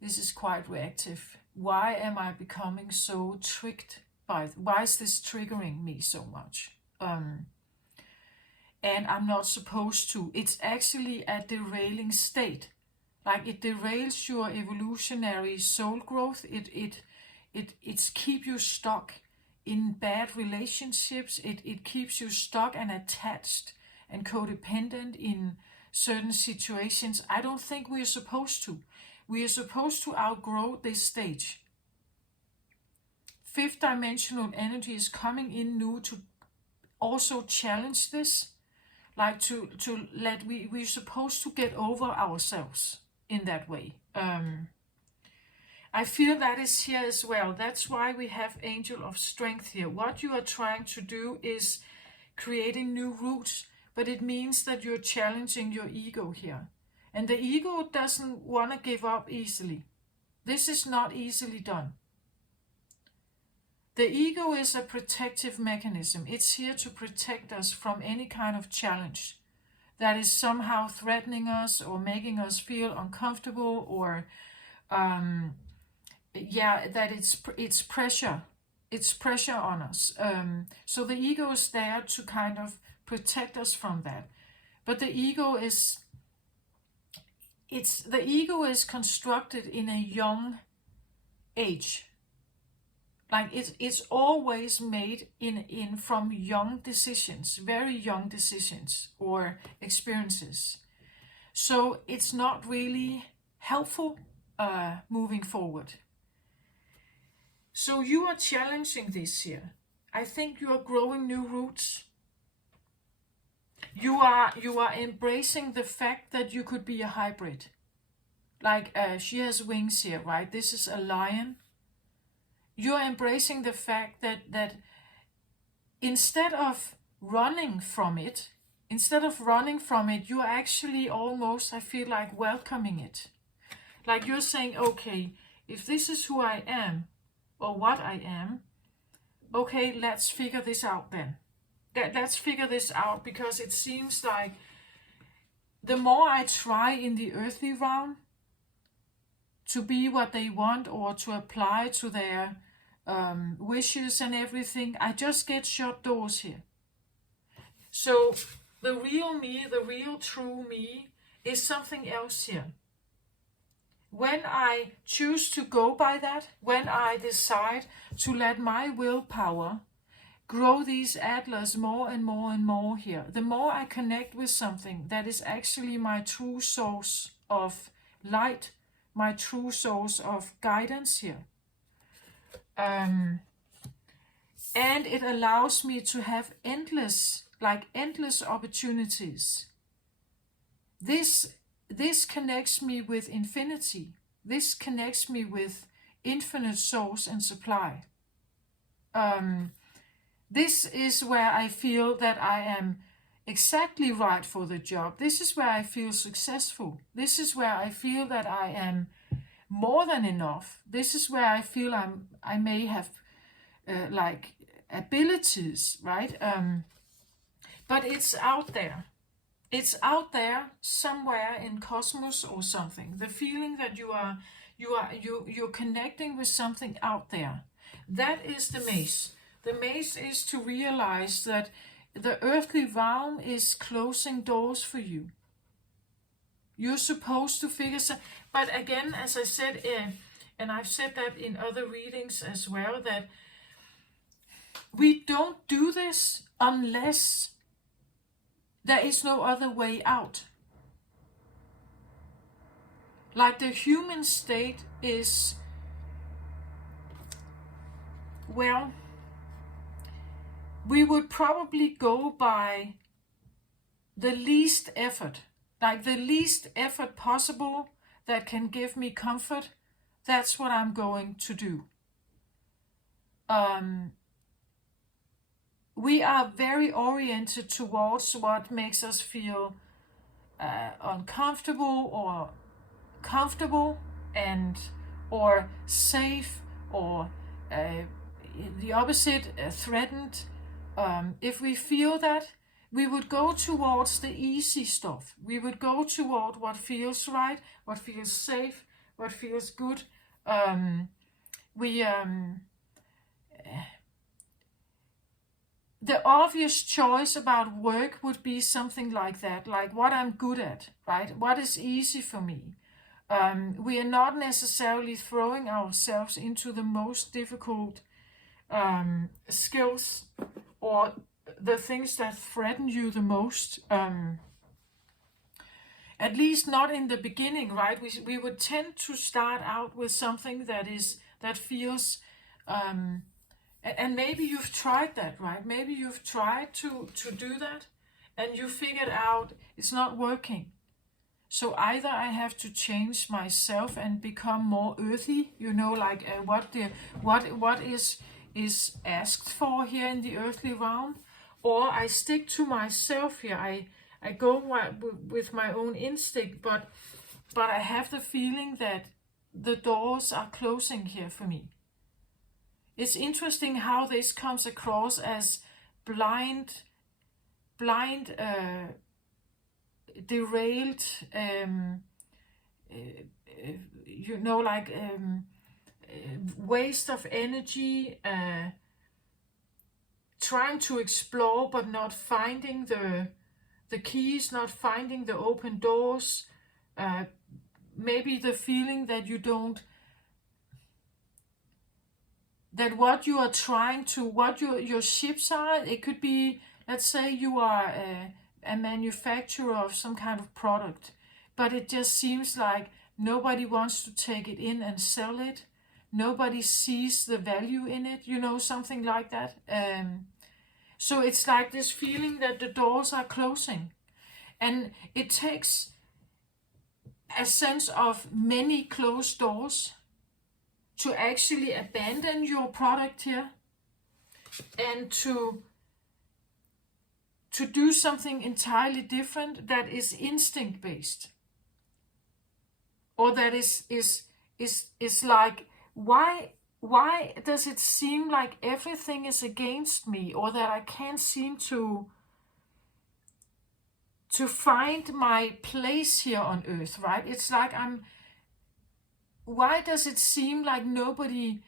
this is quite reactive. Why am I becoming so tricked why is this triggering me so much? And I'm not supposed to. It's actually a derailing state. Like it derails your evolutionary soul growth. It's keep you stuck in bad relationships. It keeps you stuck and attached and codependent in certain situations. I don't think we're supposed to. We are supposed to outgrow this stage. Fifth dimensional energy is coming in new to also challenge this. Like we're supposed to get over ourselves in that way. I feel that is here as well. That's why we have Angel of Strength here. What you are trying to do is creating new roots, but it means that you're challenging your ego here. And the ego doesn't want to give up easily. This is not easily done. The ego is a protective mechanism. It's here to protect us from any kind of challenge that is somehow threatening us or making us feel uncomfortable, or that it's pressure. It's pressure on us. So the ego is there to kind of protect us from that. But the ego is constructed in a young age. Like it's always made in from young decisions, very young decisions or experiences. So it's not really helpful moving forward. So you are challenging this here. I think you are growing new roots. You are embracing the fact that you could be a hybrid. Like she has wings here, right? This is a lion. You're embracing the fact that instead of running from it, you're actually almost, I feel like, welcoming it. Like you're saying, okay, if this is who I am, or what I am, okay, let's figure this out then. Let's figure this out, because it seems like the more I try in the earthly realm to be what they want or to apply to their wishes and everything, I just get shut doors here. So the real me, the real true me, is something else here. When I choose to go by that, when I decide to let my willpower grow these atlas more and more and more here, the more I connect with something that is actually my true source of light, my true source of guidance here. And it allows me to have endless opportunities. This connects me with infinity. This connects me with infinite source and supply. This is where I feel that I am exactly right for the job. This is where I feel successful. This is where I feel that I am more than enough. This is where I feel I may have abilities, right? But it's out there. It's out there somewhere in cosmos or something. The feeling that you're connecting with something out there. That is the maze. The maze is to realize that the earthly realm is closing doors for you. You're supposed to figure some, but again, as I said, and I've said that in other readings as well, that we don't do this unless there is no other way out. Like the human state is, well, we would probably go by the least effort, like the least effort possible that can give me comfort. That's what I'm going to do. We are very oriented towards what makes us feel uncomfortable or comfortable, and or safe, or the opposite, threatened. If we feel that, we would go towards the easy stuff. We would go toward what feels right, what feels safe, what feels good. The obvious choice about work would be something like that, like what I'm good at, right? What is easy for me. We are not necessarily throwing ourselves into the most difficult skills or the things that threaten you the most. At least not in the beginning, right? We would tend to start out with something that feels, and maybe you've tried that, right? Maybe you've tried to do that, and you figured out it's not working. So either I have to change myself and become more earthy, like what is asked for here in the earthly realm, or I stick to myself here. I go with my own instinct, but I have the feeling that the doors are closing here for me. It's interesting how this comes across as blind, derailed, waste of energy, trying to explore but not finding the keys, not finding the open doors, maybe the feeling that you don't, that what you are trying to, what your ships are, it could be, let's say you are a manufacturer of some kind of product, but it just seems like nobody wants to take it in and sell it. Nobody sees the value in it, something like that. So it's like this feeling that the doors are closing. And it takes a sense of many closed doors to actually abandon your product here and to do something entirely different that is instinct based, or that is like, why does it seem like everything is against me, or that I can't seem to find my place here on earth, right? It's like why does it seem like nobody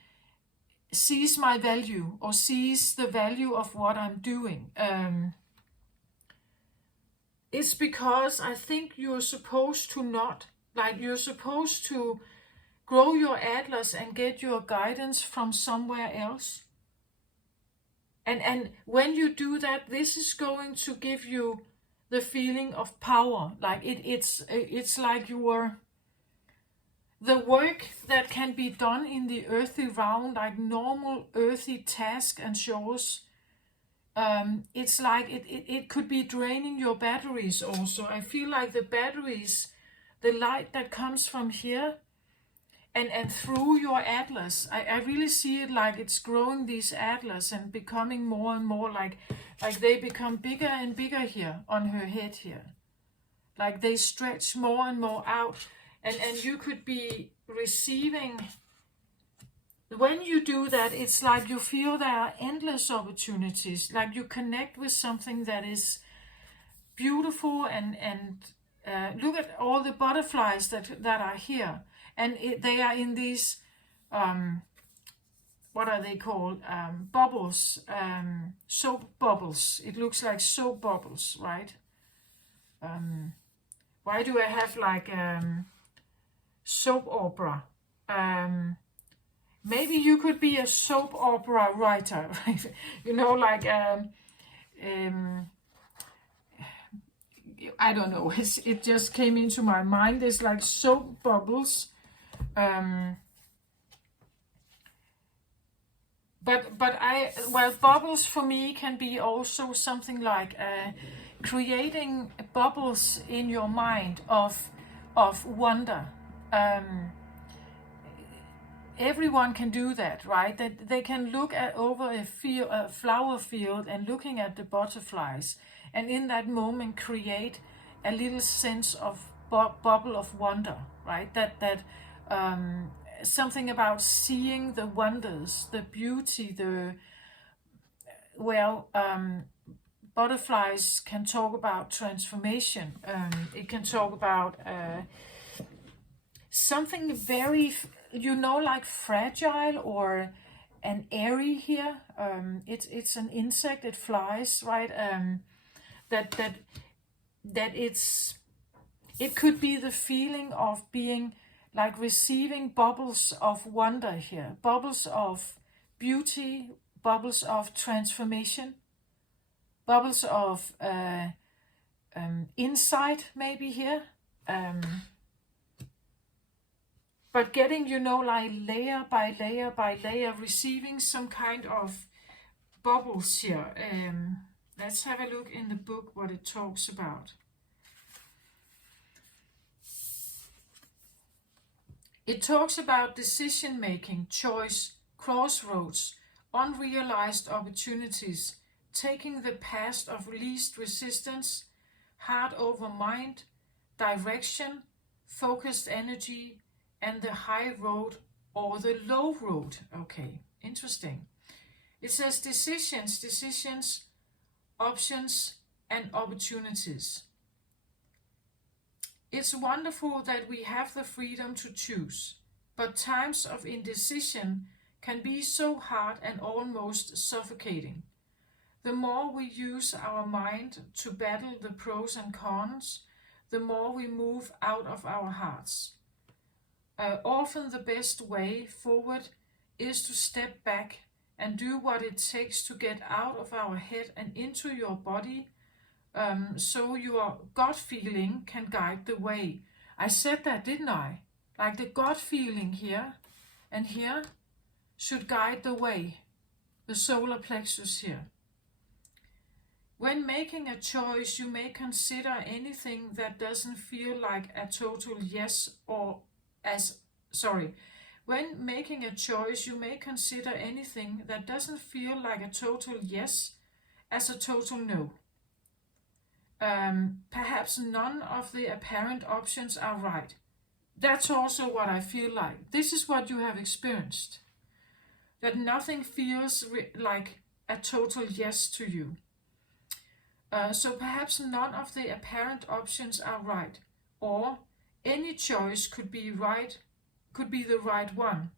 sees my value or sees the value of what I'm doing? It's because I think you're supposed to not, like you're supposed to grow your atlas and get your guidance from somewhere else. And when you do that, this is going to give you the feeling of power. Like it's like the work that can be done in the earthly realm, like normal earthy tasks and chores. It's like it could be draining your batteries also. I feel like the batteries, the light that comes from here and through your atlas, I really see it like it's growing these atlas and becoming more and more like they become bigger and bigger here on her head here. Like they stretch more and more out, and you could be receiving. When you do that, it's like you feel there are endless opportunities, like you connect with something that is beautiful, and look at all the butterflies that are here, and they are in these what are they called? Bubbles, soap bubbles. It looks like soap bubbles, right? Why do I have like soap opera? Maybe you could be a soap opera writer, right? You know, like I don't know. It just came into my mind. It's like soap bubbles. But bubbles for me can be also something like creating bubbles in your mind of wonder. Everyone can do that, right? That they can look at over a flower field and looking at the butterflies, and in that moment create a little sense of bubble of wonder, right? That something about seeing the wonders, the beauty, butterflies can talk about transformation. It can talk about something very, like fragile or an airy here. It's an insect. It flies, right? It could be the feeling of being like receiving bubbles of wonder here, bubbles of beauty, bubbles of transformation, bubbles of insight maybe here. But getting, like layer by layer by layer, receiving some kind of bubbles here. Let's have a look in the book what it talks about. It talks about decision making, choice, crossroads, unrealized opportunities, taking the path of least resistance, heart over mind, direction, focused energy, and the high road or the low road. Okay, interesting. It says decisions, options, and opportunities. It's wonderful that we have the freedom to choose, but times of indecision can be so hard and almost suffocating. The more we use our mind to battle the pros and cons, the more we move out of our hearts. Often the best way forward is to step back and do what it takes to get out of our head and into your body, so your gut feeling can guide the way. I said that, didn't I? Like the gut feeling here and here should guide the way, the solar plexus here. When making a choice, you may consider anything that doesn't feel like a total yes When making a choice, you may consider anything that doesn't feel like a total yes as a total no. Perhaps none of the apparent options are right. That's also what I feel like. This is what you have experienced. That nothing feels like a total yes to you. So perhaps none of the apparent options are right, or any choice could be the right one,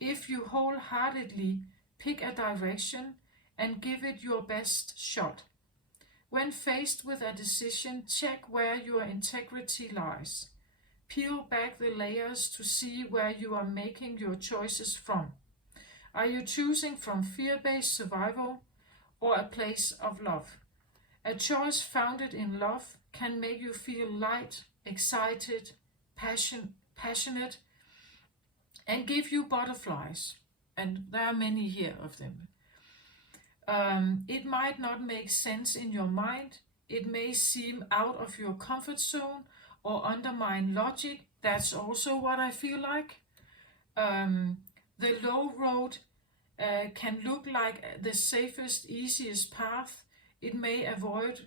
if you wholeheartedly pick a direction and give it your best shot. When faced with a decision, check where your integrity lies. Peel back the layers to see where you are making your choices from. Are you choosing from fear-based survival or a place of love? A choice founded in love can make you feel light, excited, passionate, and give you butterflies. And there are many here of them. It might not make sense in your mind. It may seem out of your comfort zone or undermine logic. That's also what I feel like. The low road can look like the safest, easiest path. It may avoid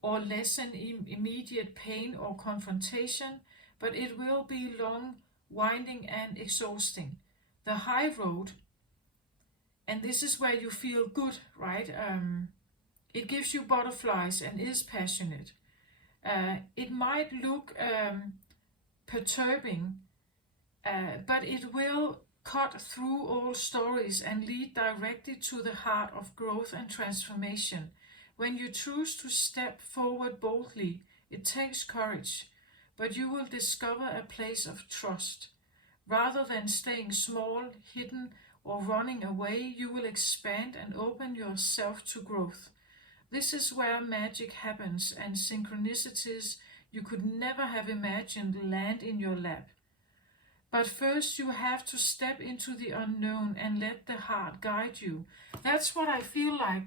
or lessen immediate pain or confrontation, but it will be long, winding, and exhausting. The high road, and this is where you feel good, right? It gives you butterflies and is passionate. It might look perturbing, but it will cut through all stories and lead directly to the heart of growth and transformation. When you choose to step forward boldly, it takes courage, but you will discover a place of trust. Rather than staying small, hidden, or running away, you will expand and open yourself to growth. This is where magic happens and synchronicities you could never have imagined land in your lap. But first you have to step into the unknown and let the heart guide you. That's what I feel like.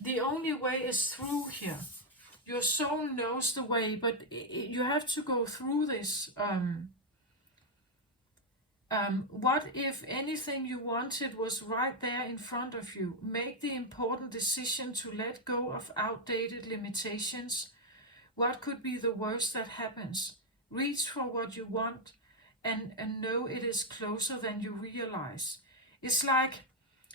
The only way is through here. Your soul knows the way, but you have to go through this. What if anything you wanted was right there in front of you? Make the important decision to let go of outdated limitations. What could be the worst that happens? Reach for what you want and know it is closer than you realize. It's like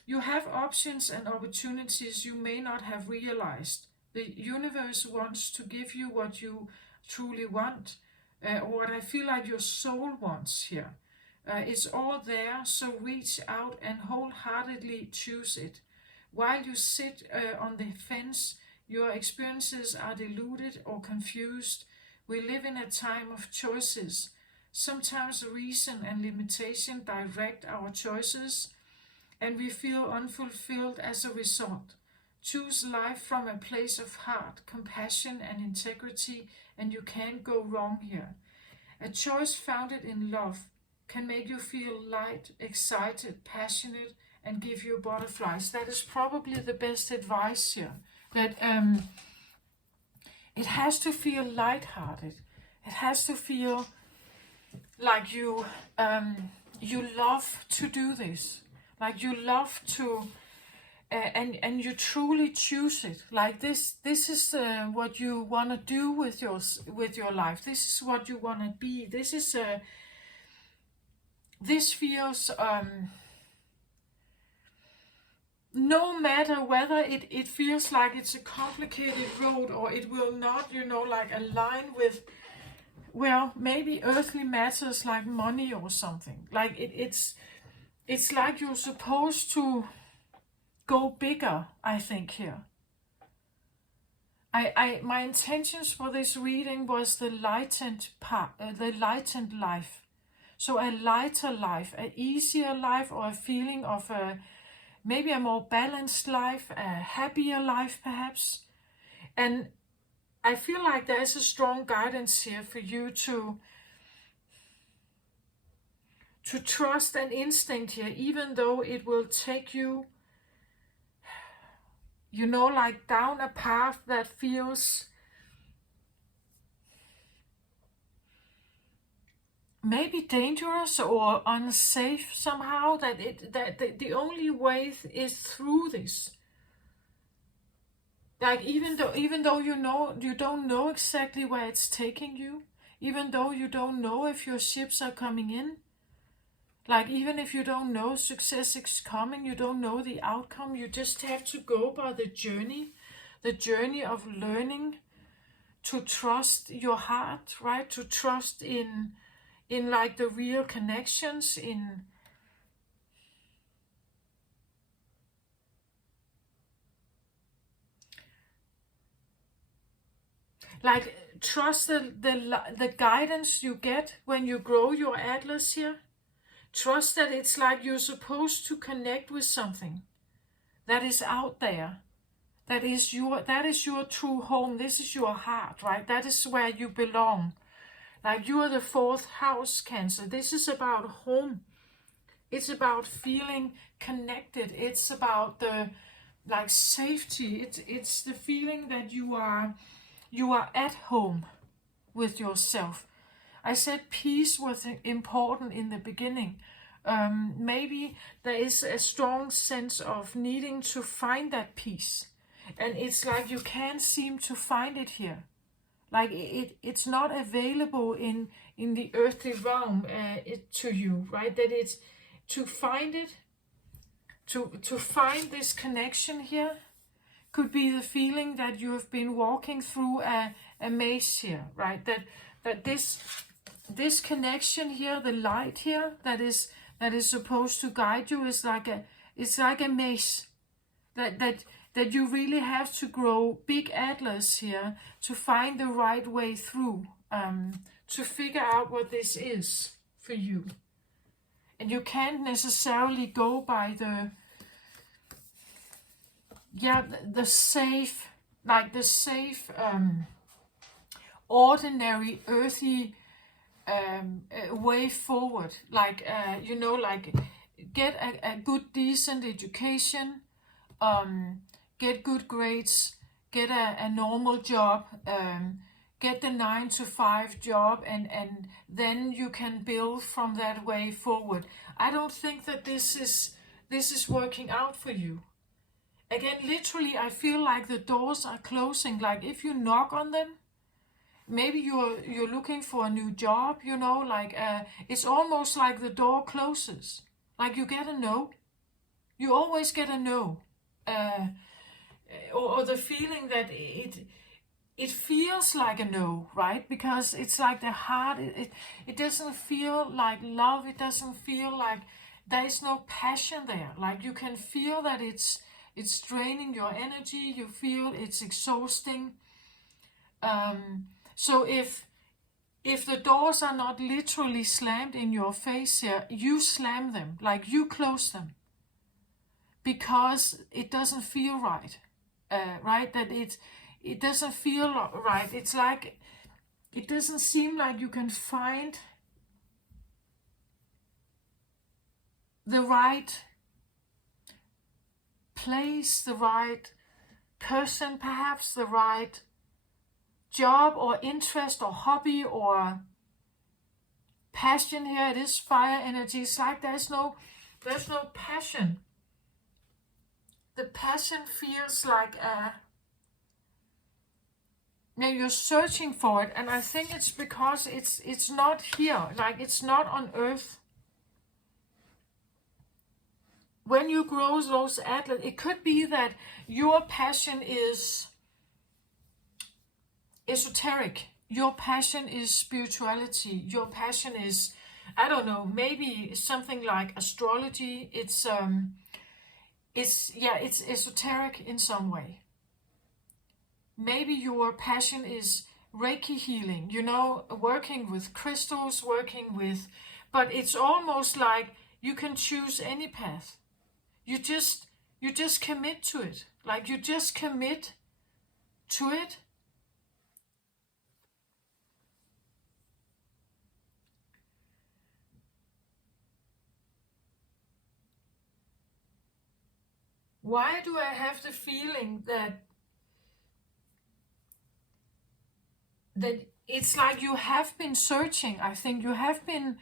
you have options and opportunities you may not have realized. The universe wants to give you what you truly want, or what I feel like your soul wants here. It's all there, so reach out and wholeheartedly choose it. While you sit on the fence, your experiences are diluted or confused. We live in a time of choices. Sometimes reason and limitation direct our choices, and we feel unfulfilled as a result. Choose life from a place of heart, compassion, and integrity, and you can't go wrong here. A choice founded in love can make you feel light, excited, passionate, and give you butterflies. That is probably the best advice here. That it has to feel lighthearted. It has to feel like you love to do this. Like you love to, and you truly choose it. Like this is what you want to do with your life. This is what you want to be. This feels, no matter whether it feels like it's a complicated road or it will not, like align with, well, maybe earthly matters like money or something. Like it's like you're supposed to go bigger, I think, here. My intentions for this reading was the lightened life. So a lighter life, an easier life, or a feeling of maybe a more balanced life, a happier life perhaps. And I feel like there's a strong guidance here for you to trust an instinct here, even though it will take you, like down a path that feels maybe dangerous or unsafe somehow, that the only way is through this. Like even though you don't know exactly where it's taking you, even though you don't know if your ships are coming in, like even if you don't know success is coming, you don't know the outcome, you just have to go by the journey of learning to trust your heart, right? To trust in like the real connections, in like trust the guidance you get when you grow your atlas here. Trust that it's like you're supposed to connect with something that is out there. That is your true home. This is your heart, right? That is where you belong. Like you are the 4th house, Cancer. This is about home. It's about feeling connected. It's about the like safety. It's the feeling that you are at home with yourself. I said peace was important in the beginning. Maybe there is a strong sense of needing to find that peace. And it's like you can't seem to find it here. Like it's not available in the earthly realm to you, right? That it's to find it, to find this connection here, could be the feeling that you have been walking through a maze here, right? That this connection here, the light here, that is that is supposed to guide you is it's like a maze that you really have to grow big atlas here to find the right way through, to figure out what this is for you. And you can't necessarily go by the safe, like the safe, ordinary, earthy way forward. Like, like get a good, decent education, get good grades, get a normal job, get the 9-to-5 job, and then you can build from that way forward. I don't think that this is working out for you. Again, literally, I feel like the doors are closing. Like if you knock on them, maybe you're looking for a new job, like it's almost like the door closes. Like you get a no. You always get a no. Or the feeling that it feels like a no, right? Because it's like the heart, it doesn't feel like love. It doesn't feel like there is no passion there. Like you can feel that it's draining your energy. You feel it's exhausting. So if the doors are not literally slammed in your face here, you slam them, like you close them, because it doesn't feel right, right? That it doesn't feel right. It's like it doesn't seem like you can find the right place, the right person, perhaps the right job or interest or hobby or passion here. It is fire energy. It's like there's no passion. The passion feels like now you're searching for it, and I think it's because it's not here, like it's not on earth. When you grow those atlas, it could be that your passion is esoteric. Your passion is spirituality. Your passion is, I don't know, maybe something like astrology. It's esoteric in some way. Maybe your passion is Reiki healing, working with crystals, but it's almost like you can choose any path. You just commit to it. Like you just commit to it. Why do I have the feeling that it's like you have been searching? I think you have been.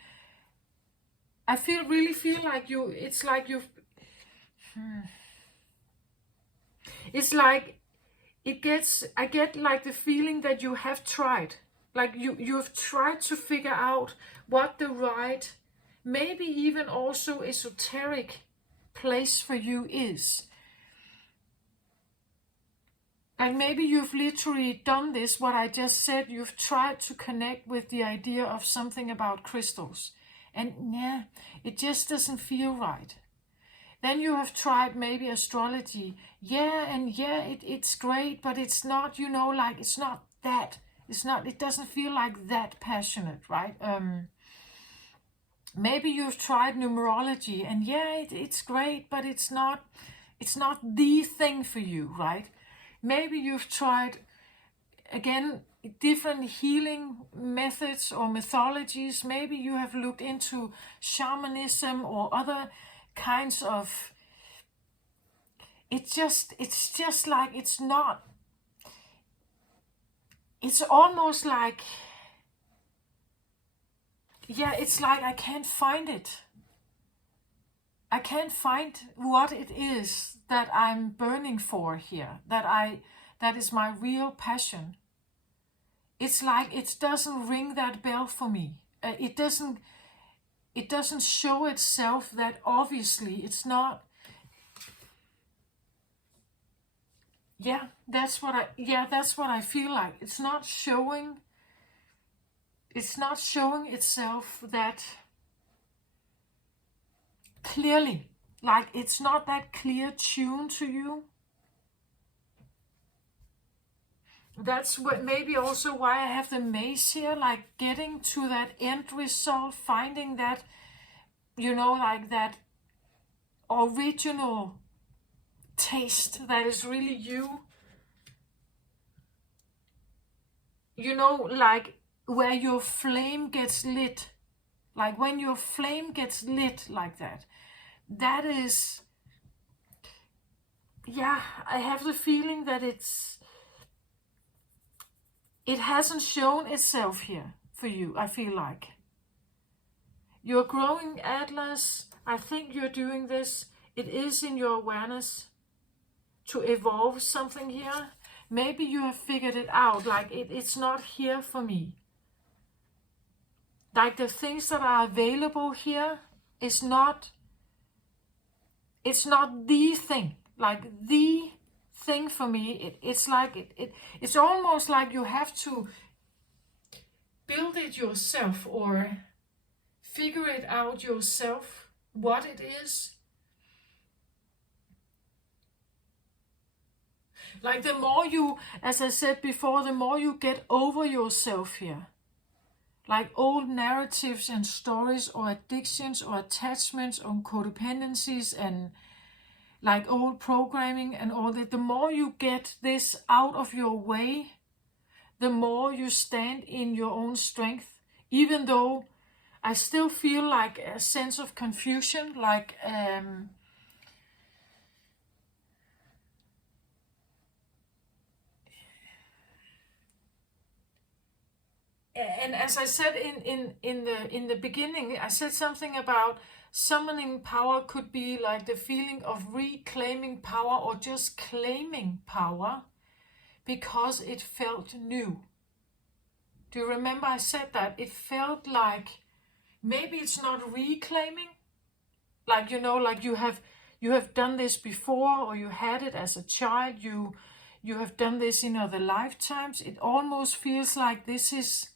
I really feel like it's like you've. It's like I get like the feeling that you have tried. Like you've tried to figure out what the right, maybe even also esoteric place for you is. And maybe you've literally done this, what I just said, you've tried to connect with the idea of something about crystals. And it just doesn't feel right. Then you have tried maybe astrology. It's great, but it's not, like it's not that. It doesn't feel like that passionate, right? Maybe you've tried numerology, and it's great, but it's not the thing for you, right? Maybe you've tried, again, different healing methods or mythologies. Maybe you have looked into shamanism or other kinds of. It's just like it's not. It's almost like. It's like I can't find it. I can't find what it is that I'm burning for here, that is my real passion. It's like it doesn't ring that bell for me. It doesn't show itself that obviously. It's not. That's what I feel like. It's not showing itself that clearly. Like it's not that clear tune to you. That's what maybe also why I have the maze here, like getting to that end result, finding that, like that original taste that is really you. Like where your flame gets lit. Like when your flame gets lit like that. That is, yeah, I have the feeling that it hasn't shown itself here for you, I feel like. You're growing Atlas. I think you're doing this. It is in your awareness to evolve something here. Maybe you have figured it out, like it's not here for me. Like the things that are available here is not, it's not the thing. Like the thing for me, it's like, it's almost like you have to build it yourself or figure it out yourself, what it is. Like the more you, as I said before, the more you get over yourself here. Like old narratives and stories or addictions or attachments or codependencies and like old programming and all that, the more you get this out of your way, the more you stand in your own strength, even though I still feel like a sense of confusion, like and as I said in the beginning, I said something about summoning power could be like the feeling of reclaiming power or just claiming power because it felt new. Do you remember I said that? It felt like maybe it's not reclaiming, like like you have done this before, or you had it as a child, you have done this in other lifetimes. It almost feels like this is,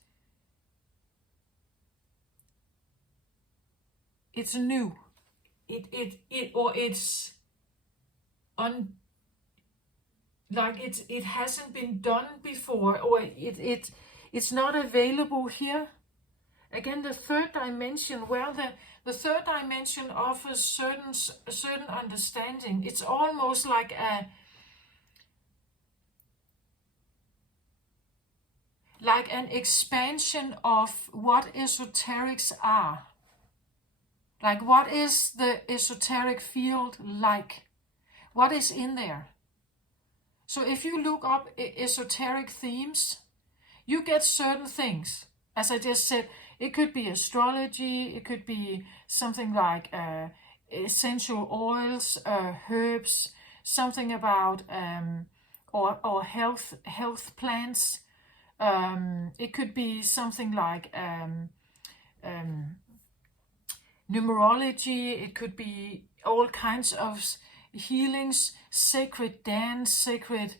it's new. It's like it hasn't been done before, or it's not available here. Again, the third dimension, well, the third dimension offers certain understanding. It's almost like an expansion of what esoterics are. Like, what is the esoteric field like? What is in there? So if you look up esoteric themes, you get certain things. As I just said, it could be astrology, it could be something like essential oils, herbs, something about or health plants. It could be something like numerology. It could be all kinds of healings, sacred dance, sacred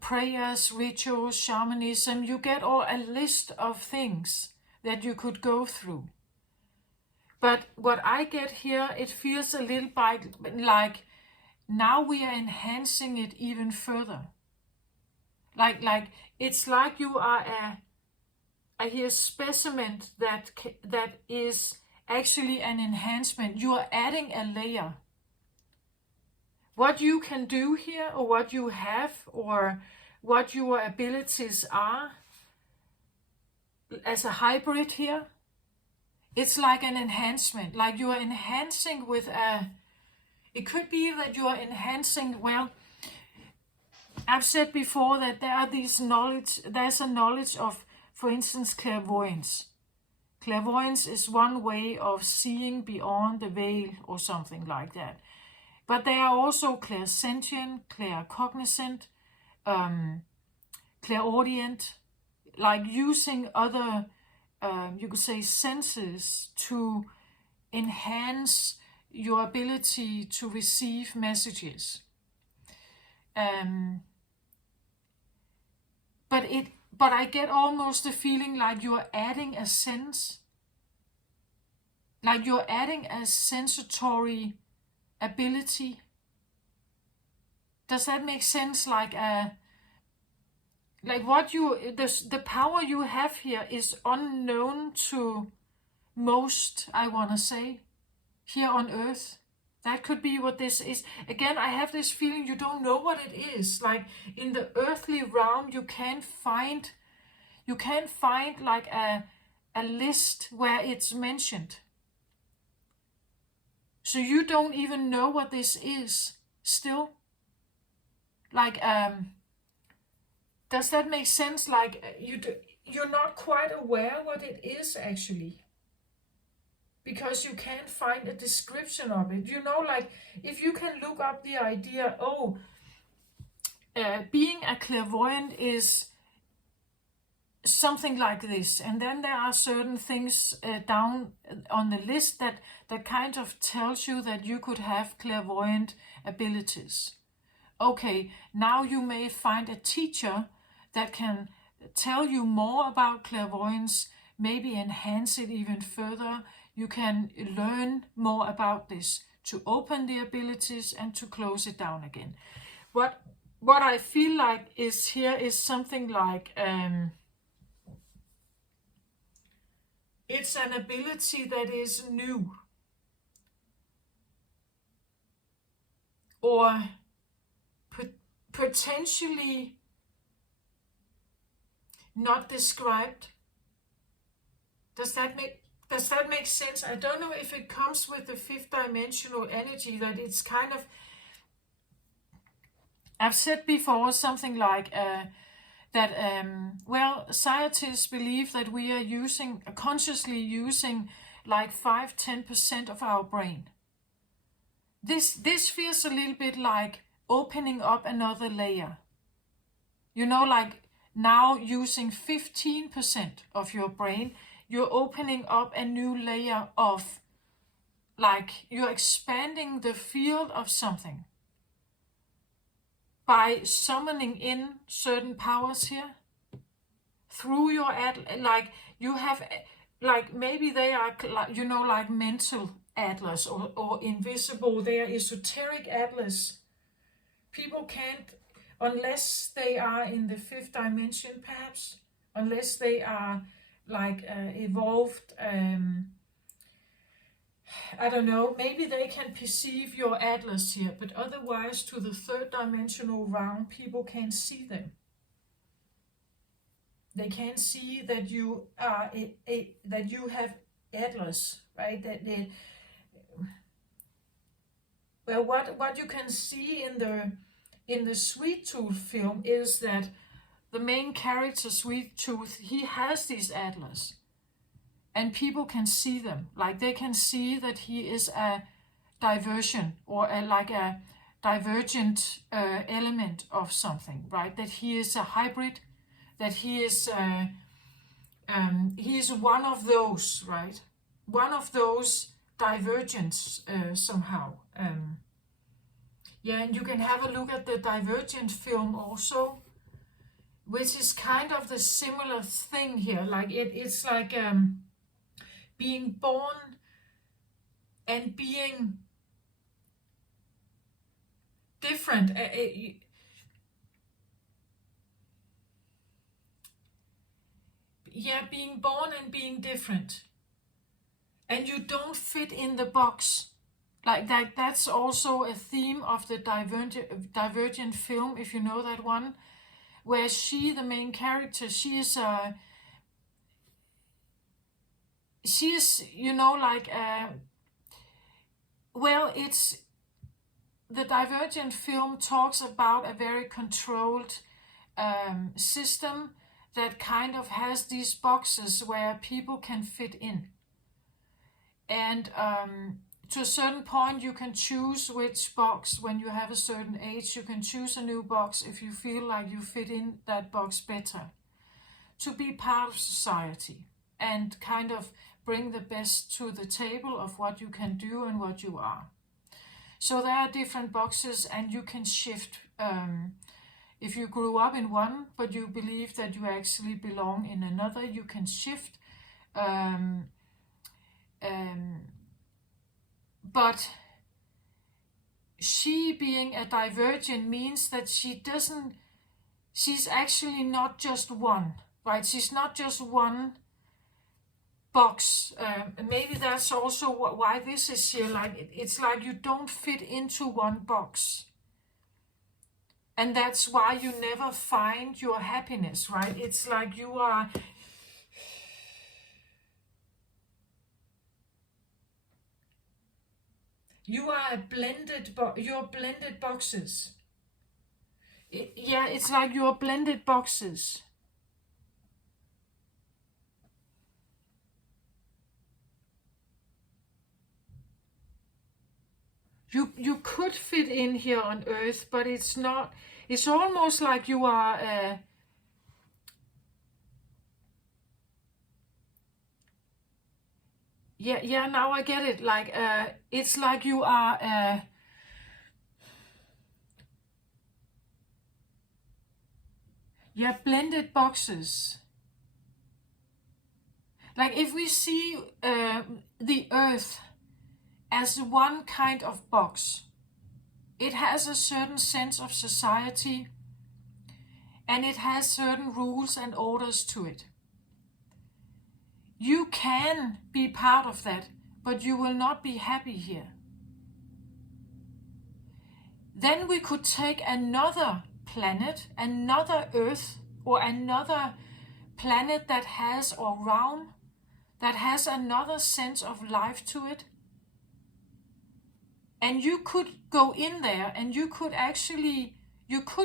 prayers, rituals, shamanism. You get a list of things that you could go through. But what I get here, it feels a little bit like now we are enhancing it even further. Like it's like you are I hear specimen that is actually an enhancement. You are adding a layer. What you can do here, or what you have, or what your abilities are as a hybrid here, it's like an enhancement. Like you are enhancing with it could be that you are enhancing, well, I've said before that there's a knowledge of, for instance, clairvoyance. Clairvoyance is one way of seeing beyond the veil or something like that. But they are also clairsentient, claircognizant, clairaudient, like using other, you could say, senses to enhance your ability to receive messages. But I get almost the feeling like you are adding a sense. like you're adding a sensory ability. Does that make sense? Like what you, the power you have here is unknown to most, I want to say, here on earth. That could be what this is. Again, I have this feeling you don't know what it is. Like in the earthly realm, you can't find like a list where it's mentioned. So you don't even know what this is still. Like, does that make sense? Like you're not quite aware what it is actually, because you can't find a description of it. You know, like if you can look up the idea, being a clairvoyant is something like this, and then there are certain things down on the list that kind of tells you that you could have clairvoyant abilities. Okay, now you may find a teacher that can tell you more about clairvoyance, maybe enhance it even further. You can learn more about this to open the abilities and to close it down again. What I feel like is here is something like it's an ability that is new, or potentially not described. Does that make sense? I don't know if it comes with the fifth dimensional energy, that it's kind of, I've said before something like that scientists believe that we are consciously using like 5-10% of our brain. This feels a little bit like opening up another layer. You know, like now using 15% of your brain, you're opening up a new layer of, like, you're expanding the field of something by summoning in certain powers here through your like you have, like maybe they are, you know, like mental atlas or invisible, they are esoteric atlas. People can't, unless they are in the fifth dimension, perhaps, unless they are like evolved, I don't know, maybe they can perceive your atlas here, but otherwise to the third dimensional realm, people can't see them. They can't see that you are that you have atlas, right? Well, what you can see in the Sweet Tooth film is that the main character, Sweet Tooth, he has these atlas, and people can see them. Like they can see that he is a diversion or like a divergent element of something, right? That he is a hybrid, that he is one of those, right? One of those divergents somehow. Yeah, and you can have a look at the Divergent film also, which is kind of the similar thing here. Like it's like being born and being different. Yeah, being born and being different. And you don't fit in the box. Like that's also a theme of the Divergent film, if you know that one, where she, the main character, she is, you know, like, well, it's, the Divergent film talks about a very controlled system that kind of has these boxes where people can fit in. And to a certain point, you can choose which box. When you have a certain age, you can choose a new box if you feel like you fit in that box better, to be part of society and kind of bring the best to the table of what you can do and what you are. So there are different boxes, and you can shift. If you grew up in one, but you believe that you actually belong in another, you can shift. but she being a divergent means that she's actually not just one, right? She's not just one box. Maybe that's also why this is here. Like it's like you don't fit into one box. And that's why you never find your happiness, right? It's like you are a you're blended boxes. It's like you're blended boxes. You could fit in here on Earth, but it's not. It's almost like you are. Now I get it. Like it's like you are. Blended boxes. Like if we see the Earth as one kind of box, it has a certain sense of society and it has certain rules and orders to it. You can be part of that, but you will not be happy here. Then we could take another planet, another Earth, or another planet that has, or realm, that has another sense of life to it. And you could go in there and you could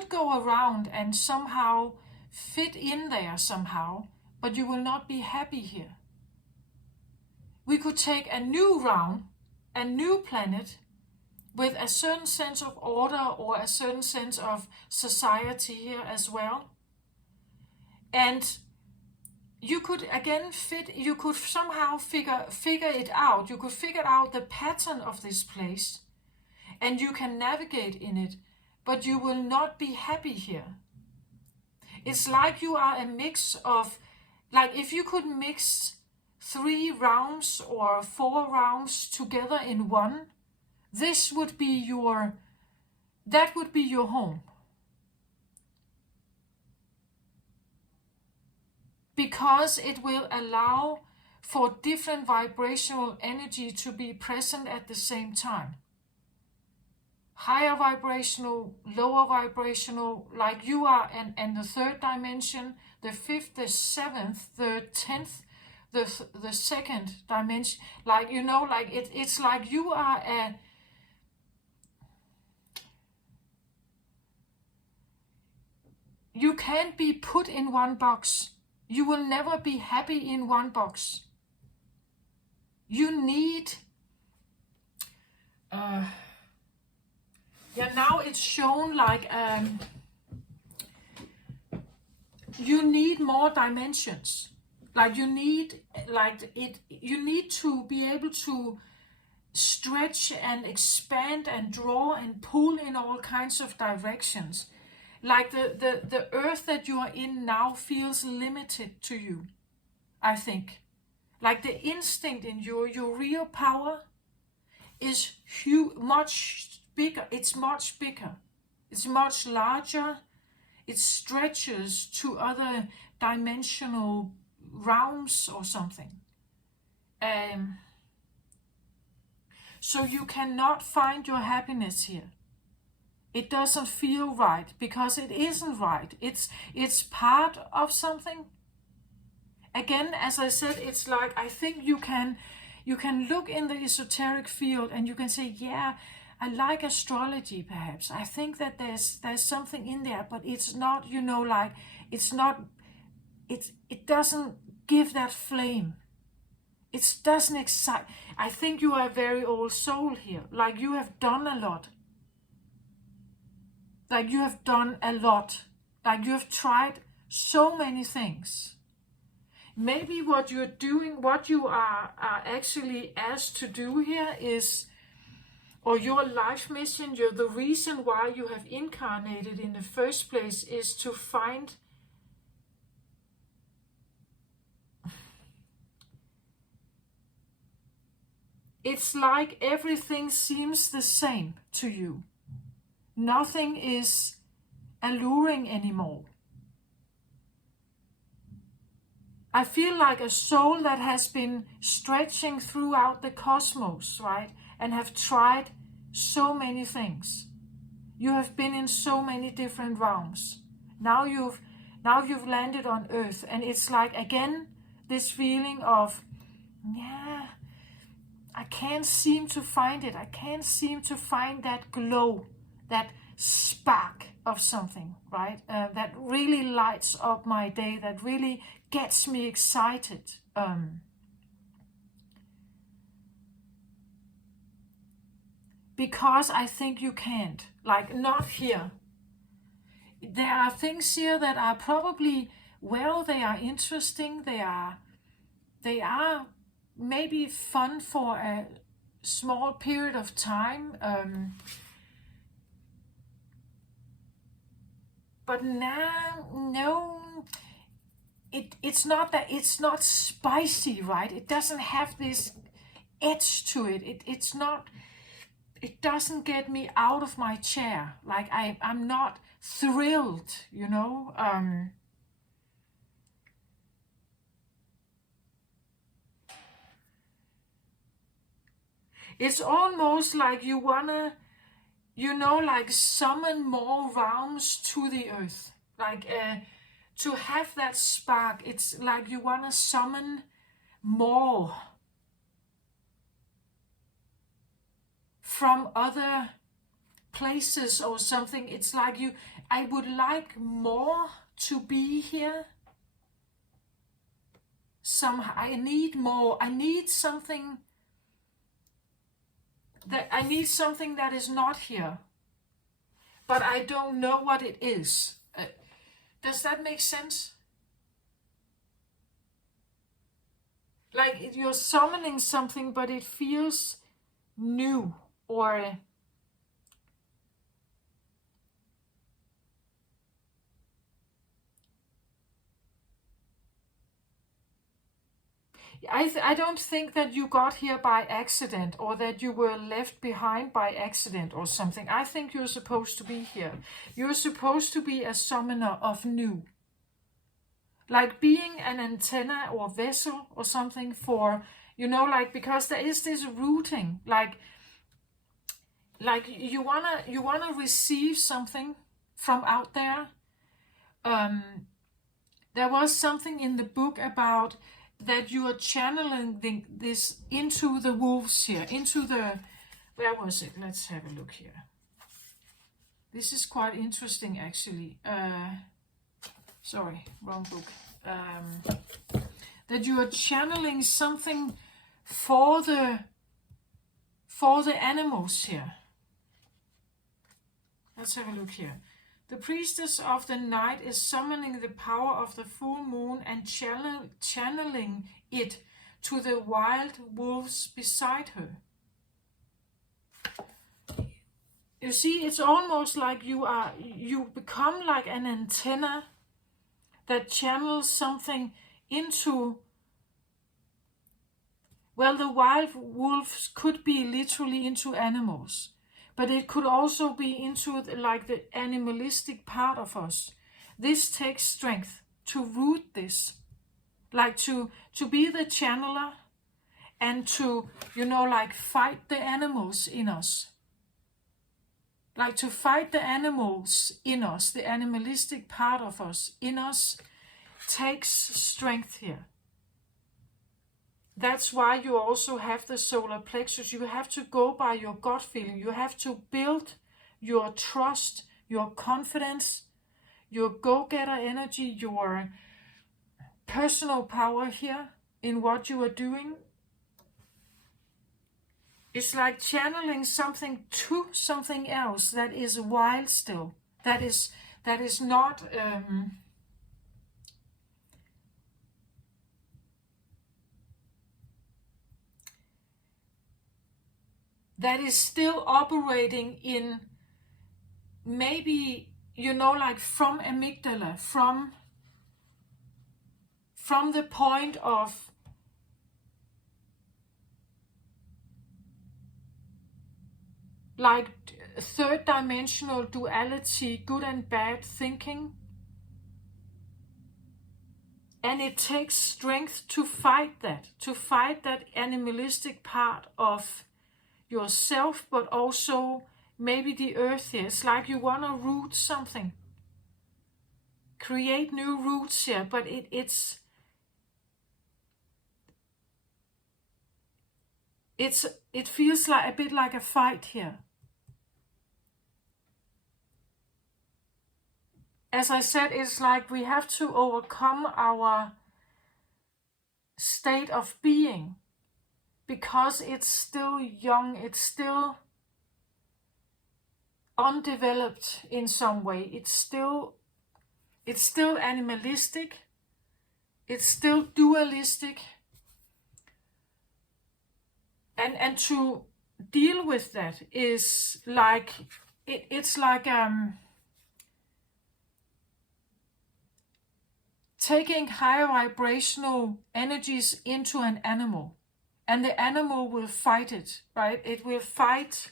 go around and somehow fit in there somehow, but you will not be happy here. We could take a new realm, a new planet, with a certain sense of order or a certain sense of society here as well. And you could again you could somehow figure it out. You could figure out the pattern of this place and you can navigate in it, but you will not be happy here. It's like you are a mix of, like if you could mix 3 realms or 4 realms together in one, that would be your home. Because it will allow for different vibrational energy to be present at the same time. Higher vibrational, lower vibrational, like you are, and the 3rd dimension, the 5th, the 7th, the 10th, the 2nd dimension, like, like it's like you are you can't be put in one box. You will never be happy in one box. You need now it's shown like you need more dimensions. Like you need to be able to stretch and expand and draw and pull in all kinds of directions. Like the Earth that you are in now feels limited to you, I think. Like the instinct in your real power is much bigger. It's much bigger. It's much larger. It stretches to other dimensional realms or something. So you cannot find your happiness here. It doesn't feel right because it isn't right. It's part of something. Again, as I said, it's like I think you can look in the esoteric field and you can say, yeah, I like astrology perhaps. I think that there's something in there, but it's not, like it's not, it doesn't give that flame. It doesn't excite. I think you are a very old soul here. Like you have done a lot. Like you have done a lot. Like you have tried so many things. Maybe what you're doing, what you are actually asked to do here is, or your life mission, the reason why you have incarnated in the first place is to find it's like everything seems the same to you. Nothing is alluring anymore. I feel like a soul that has been stretching throughout the cosmos, right? And have tried so many things. You have been in so many different realms. Now you've landed on Earth, and it's like again this feeling of, yeah, I can't seem to find it. I can't seem to find that glow, that spark of something, right? That really lights up my day, that really gets me excited. Because I think you can't, like not here. There are things here that are probably, well, they are interesting, they are maybe fun for a small period of time, but now, no, it's not that, it's not spicy, right? It doesn't have this edge to it. It's not, it doesn't get me out of my chair. Like I'm not thrilled, you know. It's almost like you wanna, you know, like summon more realms to the earth. Like to have that spark, it's like you wanna summon more from other places or something. It's like I would like more to be here. Somehow I need more. I need something that is not here, but I don't know what it is. Does that make sense? Like you're summoning something, but it feels new, or I don't think that you got here by accident, or that you were left behind by accident or something. I think you're supposed to be here. You're supposed to be a summoner of new. Like being an antenna or vessel or something for, you know, like, because there is this rooting, like you wanna receive something from out there. There was something in the book about that you are channeling this into the wolves here, into the, where was it? Let's have a look here. This is quite interesting, actually. Sorry, wrong book. That you are channeling something for the animals here. Let's have a look here. The priestess of the night is summoning the power of the full moon and channeling it to the wild wolves beside her. You see, it's almost like you become like an antenna that channels something into, well, the wild wolves could be literally into animals, but it could also be into like the animalistic part of us. This takes strength to root this, like to be the channeler and to, you know, like fight the animals in us. Like to fight the animals in us, the animalistic part of us in us, takes strength here. That's why you also have the solar plexus. You have to go by your gut feeling. You have to build your trust, your confidence, your go-getter energy, your personal power here in what you are doing. It's like channeling something to something else that is wild still. That is not that is still operating in, maybe, you know, like from amygdala, from the point of like third dimensional duality, good and bad thinking. And it takes strength to fight that animalistic part of yourself, but also maybe the earth here. It's like you want to root something, create new roots here, but it feels like a bit like a fight here. As I said, it's like we have to overcome our state of being because it's still young, it's still undeveloped in some way. It's still animalistic, it's still dualistic. And to deal with that is like it's like taking higher vibrational energies into an animal, and the animal will fight it, right? It will fight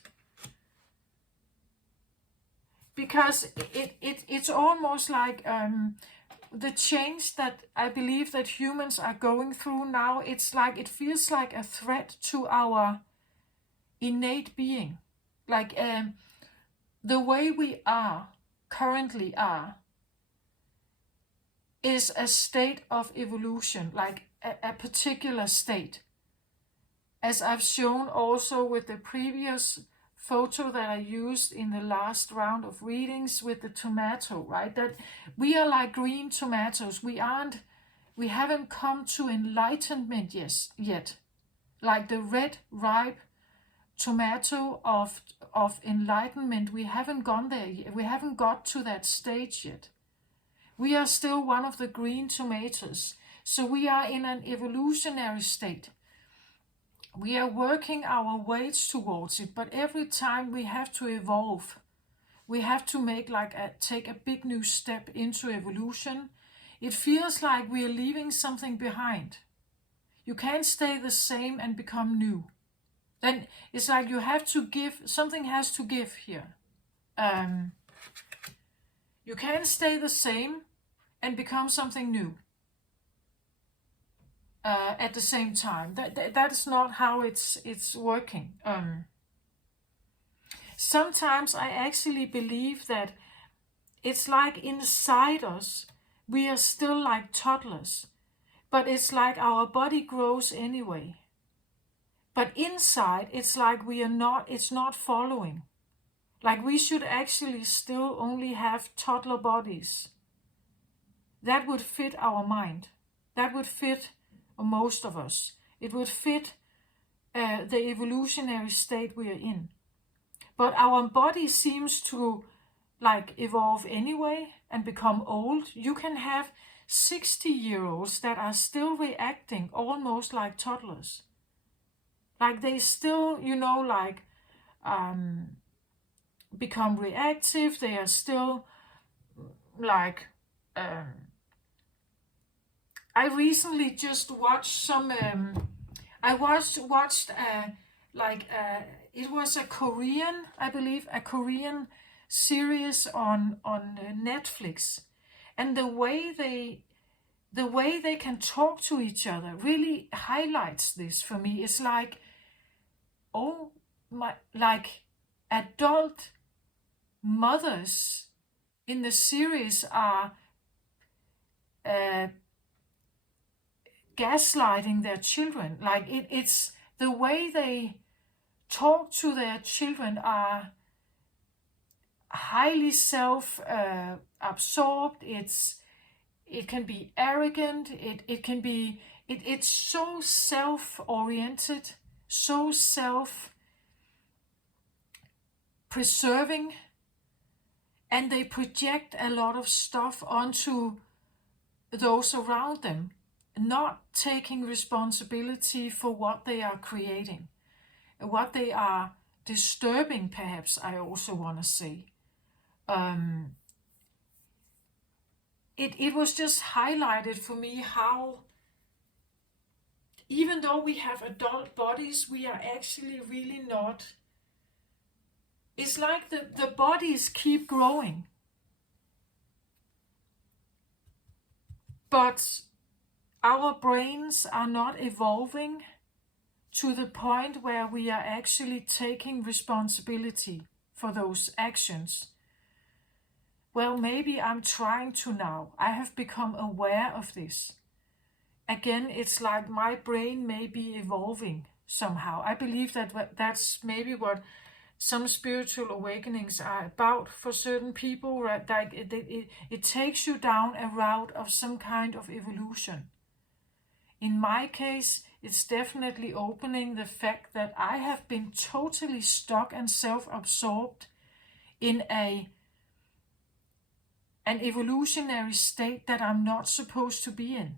because it's almost like the change that I believe that humans are going through now. It's like it feels like a threat to our innate being, like the way we currently are is a state of evolution, like a particular state. As I've shown also with the previous photo that I used in the last round of readings with the tomato, right? That we are like green tomatoes. We haven't come to enlightenment yet. Like the red, ripe tomato of enlightenment, we haven't gone there yet. We haven't got to that stage yet. We are still one of the green tomatoes. So we are in an evolutionary state. We are working our ways towards it, but every time we have to evolve. We have to take a big new step into evolution. It feels like we are leaving something behind. You can't stay the same and become new. Then it's like you have to give, something has to give here. You can't stay the same and become something new at the same time. That is not how it's working. Sometimes I actually believe that it's like inside us, we are still like toddlers, but it's like our body grows anyway. But inside, it's like it's not following. Like we should actually still only have toddler bodies. That would fit our mind. That would fit most of us. It would fit the evolutionary state we are in. But our body seems to like evolve anyway and become old. You can have 60-year-olds that are still reacting almost like toddlers. Like they still, become reactive. They are still like, I recently just watched some, I watched it was a Korean, I believe, a Korean series on Netflix. And the way they can talk to each other really highlights this for me. It's like, like adult mothers in the series are gaslighting their children. Like it's the way they talk to their children are highly self-absorbed. It can be arrogant. It can be it's so self-oriented, so self-preserving, and they project a lot of stuff onto those around them, not taking responsibility for what they are creating, what they are disturbing, perhaps I also want to say. It was just highlighted for me how, even though we have adult bodies, we are actually really not It's like the bodies keep growing, but our brains are not evolving to the point where we are actually taking responsibility for those actions. Well, maybe I'm trying to now. I have become aware of this. Again, it's like my brain may be evolving somehow. I believe that that's maybe what some spiritual awakenings are about for certain people, right? Like it takes you down a route of some kind of evolution. In my case, it's definitely opening the fact that I have been totally stuck and self-absorbed in an evolutionary state that I'm not supposed to be in.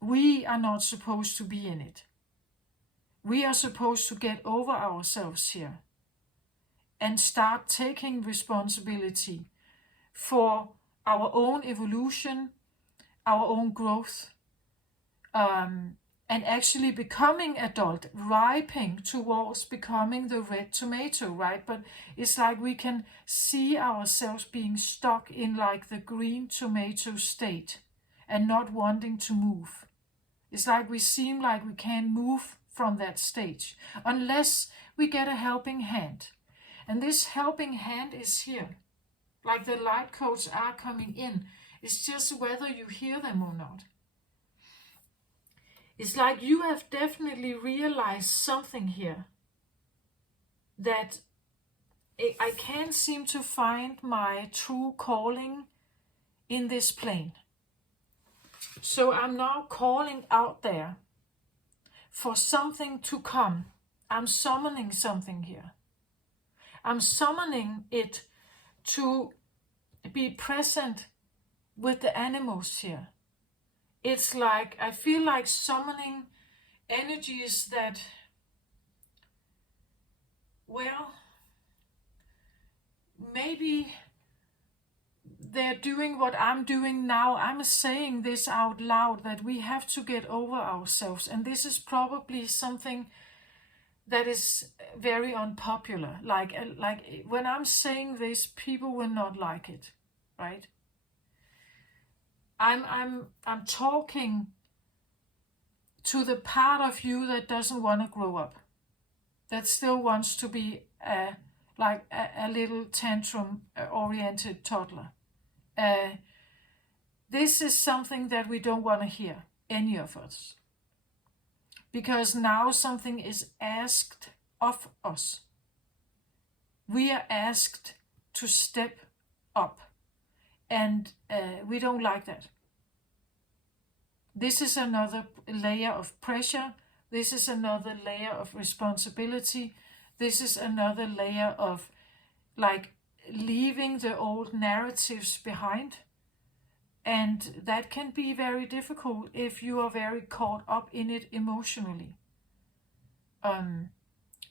We are not supposed to be in it. We are supposed to get over ourselves here and start taking responsibility for our own evolution, our own growth, and actually becoming adult, ripening towards becoming the red tomato, right? But it's like we can see ourselves being stuck in like the green tomato state and not wanting to move. It's like we seem like we can't move from that stage unless we get a helping hand. And this helping hand is here. Like the light codes are coming in. It's just whether you hear them or not. It's like you have definitely realized something here that I can't seem to find my true calling in this plane. So I'm now calling out there for something to come. I'm summoning something here. I'm summoning it to be present with the animals here. It's like, I feel like summoning energies that, well, maybe they're doing what I'm doing now. I'm saying this out loud, that we have to get over ourselves. And this is probably something that is very unpopular. Like when I'm saying this, people will not like it, right? I'm talking to the part of you that doesn't want to grow up, that still wants to be a little tantrum oriented toddler. This is something that we don't want to hear, any of us, because now something is asked of us. We are asked to step up, and we don't like that. This is another layer of pressure. This is another layer of responsibility. This is another layer of like leaving the old narratives behind. And that can be very difficult if you are very caught up in it emotionally.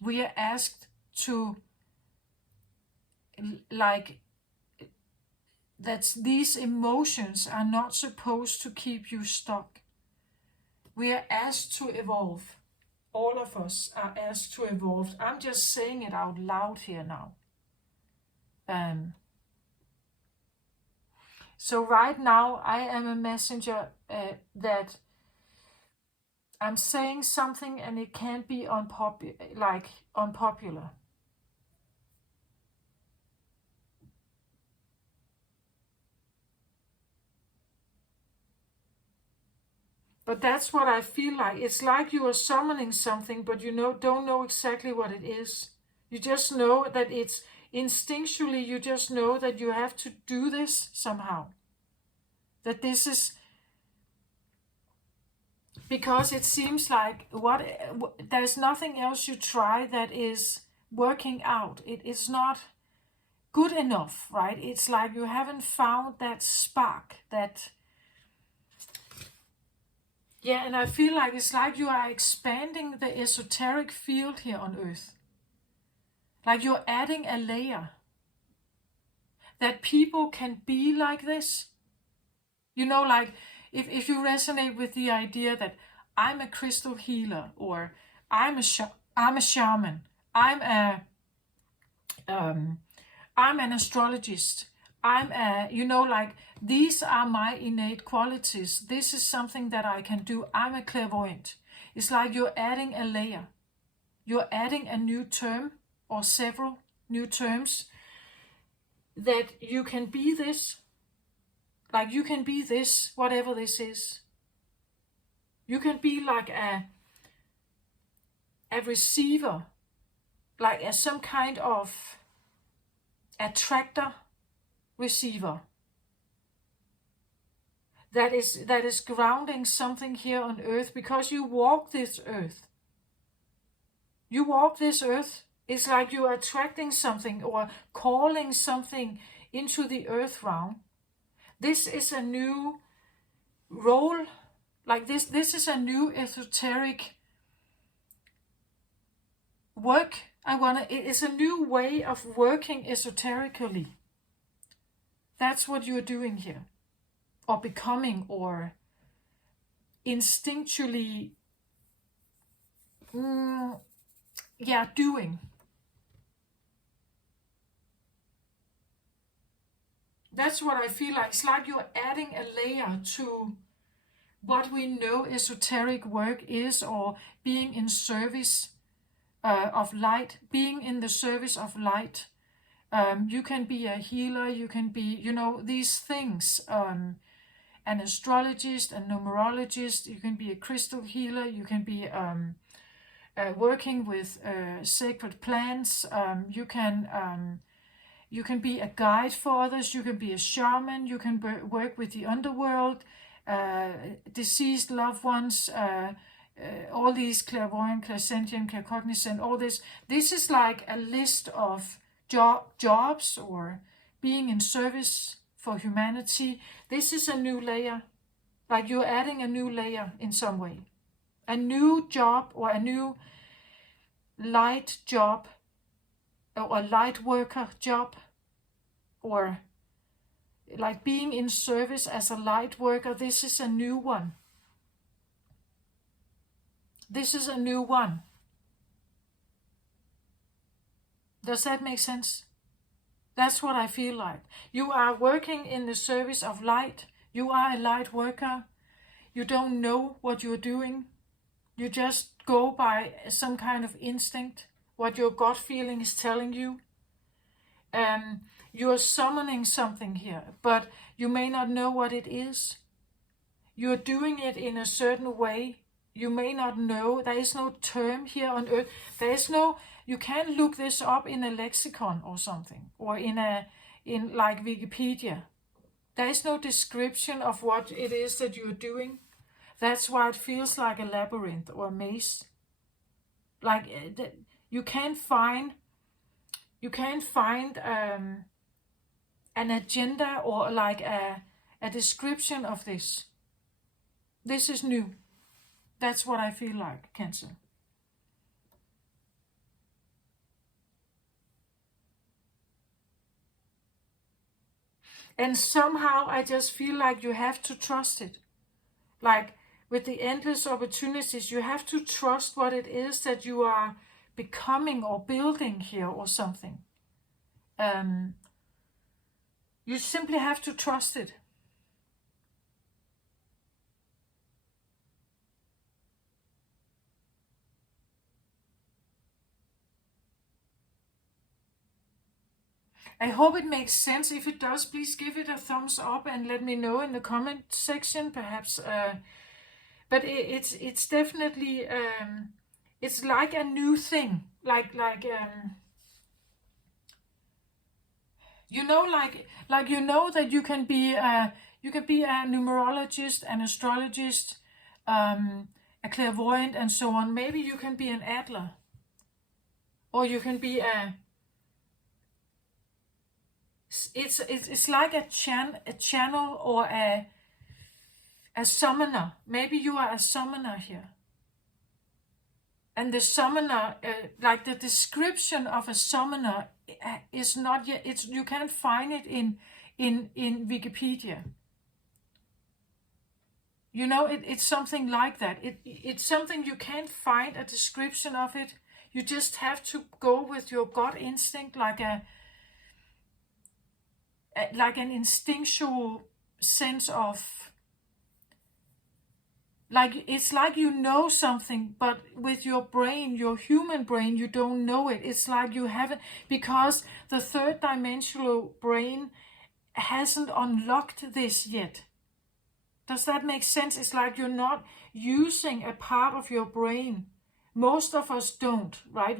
We are asked to that these emotions are not supposed to keep you stuck. We are asked to evolve. All of us are asked to evolve. I'm just saying it out loud here now. So right now I am a messenger that I'm saying something and it can't be unpopular. But that's what I feel like. It's like you are summoning something, but you don't know exactly what it is. You just know that it's instinctually, you just know that you have to do this somehow. That this is because it seems like there's nothing else you try that is working out. It is not good enough, right? It's like you haven't found that spark, that. Yeah, and I feel like it's like you are expanding the esoteric field here on Earth. Like you're adding a layer. That people can be like this. You know, like if you resonate with the idea that I'm a crystal healer, or I'm a shaman, I'm a I'm an astrologist. I'm a, like, these are my innate qualities. This is something that I can do. I'm a clairvoyant. It's like you're adding a layer. You're adding a new term or several new terms that you can be this. Like you can be this, whatever this is. You can be like a receiver, like some kind of attractor receiver that is grounding something here on earth, because you walk this earth. You walk this earth. It's like you are attracting something or calling something into the earth realm. This is a new role, like this is a new esoteric work. It is a new way of working esoterically. That's what you're doing here, or becoming, or instinctually doing. That's what I feel like. It's like you're adding a layer to what we know esoteric work is, or being in service of light, being in the service of light. You can be a healer, you can be, these things. An astrologist, a numerologist, you can be a crystal healer, you can be working with sacred plants, you can be a guide for others, you can be a shaman, you can work with the underworld, deceased loved ones, all these clairvoyant, clairsentient, claircognizant, all this. This is like a list of jobs or being in service for humanity. This is a new layer, like you're adding a new layer in some way. A new job, or a new light job, or a light worker job, or like being in service as a light worker. This is a new one. This is a new one. Does that make sense? That's what I feel like. You are working in the service of light. You are a light worker. You don't know what you're doing. You just go by some kind of instinct, what your gut feeling is telling you. You're summoning something here, but you may not know what it is. You're doing it in a certain way. You may not know. There is no term here on earth. There is no. You can look this up in a lexicon or something, or in like Wikipedia. There is no description of what it is that you're doing. That's why it feels like a labyrinth or a maze. Like you can't find an agenda or like a description of this. This is new. That's what I feel like, Cancer. And somehow I just feel like you have to trust it. Like with the endless opportunities, you have to trust what it is that you are becoming or building here or something. You simply have to trust it. I hope it makes sense. If it does, please give it a thumbs up and let me know in the comment section, perhaps. But it's definitely it's like a new thing, like that you can be a numerologist, an astrologist, a clairvoyant, and so on. Maybe you can be an Adler, or you can be it's like a channel or a summoner. Maybe you are a summoner here. And the summoner, like the description of a summoner is not yet, you can't find it in Wikipedia. It's something like that. It's something you can't find a description of it. You just have to go with your gut instinct, like an instinctual sense of, like, it's like you know something, but with your brain, your human brain, you don't know it. It's like you haven't, because the third dimensional brain hasn't unlocked this yet. Does that make sense? It's like you're not using a part of your brain. Most of us don't, right?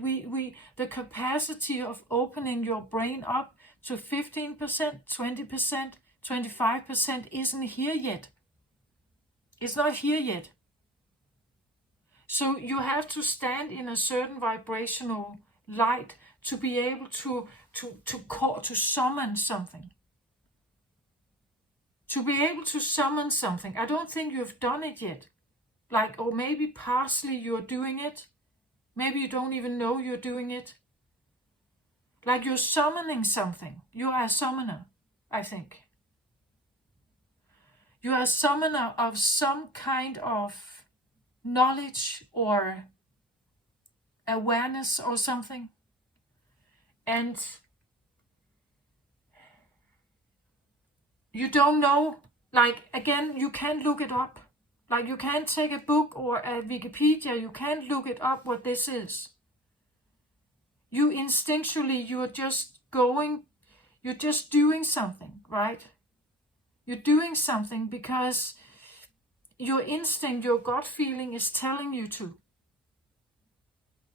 The capacity of opening your brain up to 15%, 20%, 25% isn't here yet. It's not here yet. So you have to stand in a certain vibrational light to be able to summon something. To be able to summon something. I don't think you've done it yet. Like, or maybe partially you're doing it. Maybe you don't even know you're doing it. Like you're summoning something. You are a summoner, I think. You are a summoner of some kind of knowledge or awareness or something. And you don't know, like, again, you can't look it up. Like, you can't take a book or a Wikipedia, you can't look it up what this is. You instinctually, you're just doing something, right? You're doing something because your instinct, your gut feeling is telling you to.